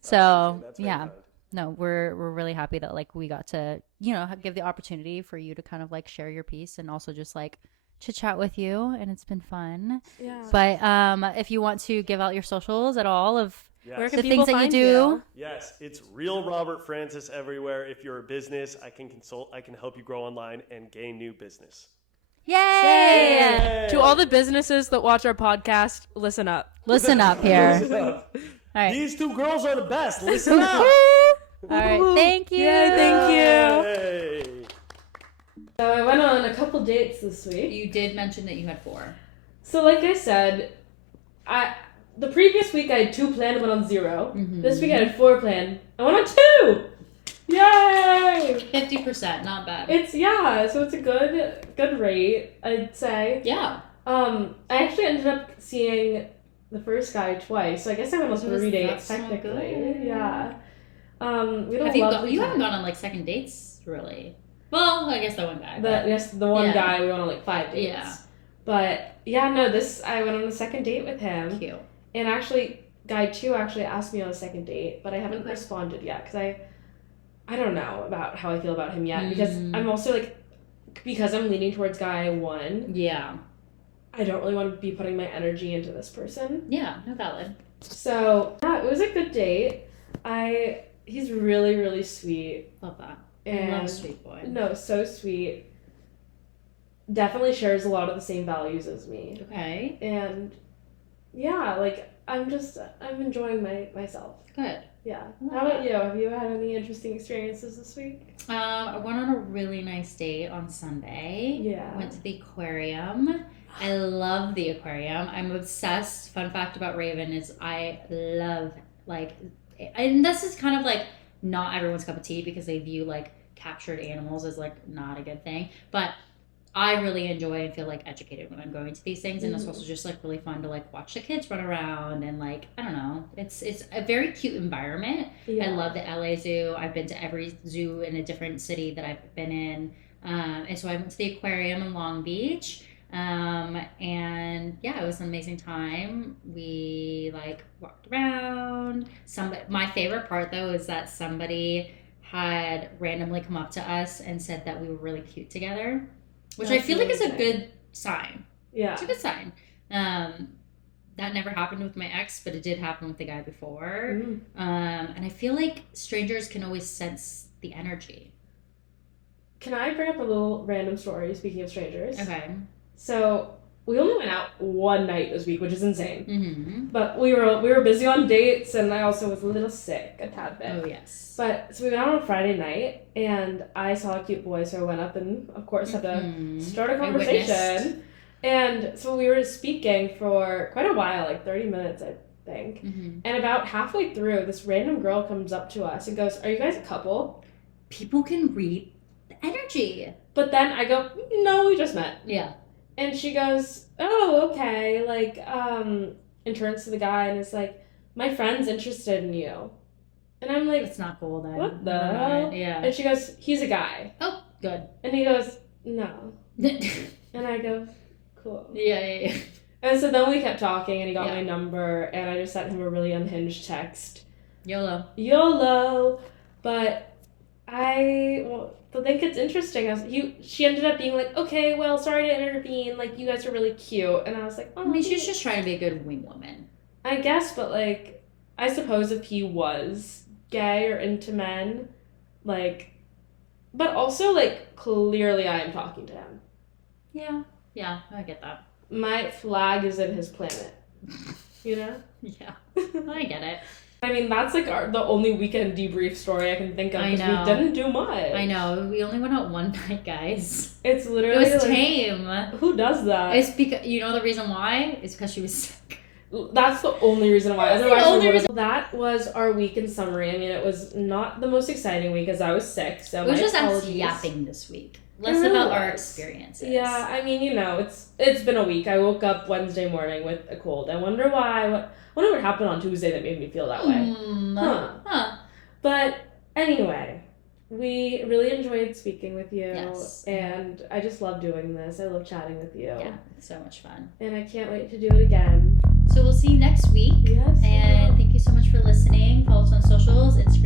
So That's very yeah. kind. No, we're really happy that like we got to, give the opportunity for you to kind of like share your piece and also just like chit chat with you, and it's been fun. Yeah. But if you want to give out your socials at all of Yes. Where can the people things that you find do. you? Yes, it's real Robert Francis everywhere. If you're a business, I can consult. I can help you grow online and gain new business. Yay! Yay! To all the businesses that watch our podcast, listen up. Listen up here. All right. These two girls are the best. Listen up. All right. Thank you. Yay, thank you. Hey. So I went on a couple dates this week. You did mention that you had 4. So like I said, the previous week I had 2 planned, went on 0. This week I had 4 planned, I went on 2. Yay! 50%, not bad. So it's a good rate, I'd say. Yeah. I actually ended up seeing the first guy twice, so I guess I went on 3 dates so technically. good. Yeah. We had Have a you lovely you haven't time. gone on like second dates, really? Well, I guess that one guy. The one Yeah. guy we went on like 5 dates. Yeah. But yeah, no, I went on a second date with him. Cute. And actually, guy 2 actually asked me on a second date, but I haven't responded yet because I don't know about how I feel about him yet because I'm also like, because I'm leaning towards guy 1. Yeah. I don't really want to be putting my energy into this person. Yeah, no valid. So yeah, it was a good date. He's really, really sweet. Love that. And I love sweet boy. No, so sweet. Definitely shares a lot of the same values as me. Okay. And yeah, like I'm enjoying myself. Good. Yeah. Love How about that. you? Have you had any interesting experiences this week? I went on a really nice date on Sunday. Yeah. Went to the aquarium. I love the aquarium. I'm obsessed. Fun fact about Raven is I love and this is kind of like not everyone's cup of tea because they view like captured animals as like not a good thing, but I really enjoy and feel like educated when I'm going to these things, and it's also just like really fun to like watch the kids run around and like I don't know, it's a very cute environment. Yeah. I love the LA Zoo. I've been to every zoo in a different city that I've been in, and so I went to the aquarium in Long Beach. And yeah, it was an amazing time. We like walked around. My favorite part though is that somebody had randomly come up to us and said that we were really cute together, which I That's feel like is a amazing. good sign. Yeah. It's a good sign. That never happened with my ex, but it did happen with the guy before. Mm. And I feel like strangers can always sense the energy. Can I bring up a little random story, speaking of strangers? Okay. So we only went out one night this week, which is insane. Mm-hmm. But we were busy on dates, and I also was a little sick, a tad bit. Oh yes. But so we went out on a Friday night, and I saw a cute boy, so I went up and of course had to Mhm. start a I witnessed. conversation. And so we were speaking for quite a while, like 30 minutes, think. Mm-hmm. And about halfway through, this random girl comes up to us and goes, "Are you guys a couple?" People can read the energy. But then I go, "No, we just met." Yeah. And she goes, "Oh, okay." Like, and turns to the guy and is like, "My friend's interested in you." And I'm like, It's not cool then. "What the hell?" Yeah. And she goes, "He's a guy." Oh, good. And he goes, "No." yeah, And I go, "Cool." yeah. And so then we kept talking and he got Yeah. my number and I just sent him a really unhinged text. YOLO. YOLO. But the thing that's interesting she ended up being like, "Okay, well, sorry to intervene. Like, you guys are really cute." And I was like, "Oh, I mean, she's just trying to be a good wing woman. I guess, but like, I suppose if he was gay or into men, like, but also like, clearly I am talking to him. Yeah, I get that. My flag is in his planet. You know? Yeah, I get it. I mean, that's like the only weekend debrief story I can think of. I 'Cause know. We didn't do much. I know. We only went out one night, guys. It's It literally was like, tame. who does that? It's because you know the reason why? It's because she was sick. That's the only reason why. That's the Otherwise, only we would've- that was our week in summary. I mean, it was not the most exciting week as I was sick. So It was my just us apologies. yapping this week. Less really about our was. experiences. Yeah, I mean, you know, it's been a week. I woke up Wednesday morning with a cold. I wonder why. Wonder what happened on Tuesday that made me feel that way. Huh. But anyway, we really enjoyed speaking with you. Yes. And I just love doing this. I love chatting with you. Yeah, it's so much fun. And I can't wait to do it again. So we'll see you next week. Yes. And thank you so much for listening. Follow us on socials, Instagram,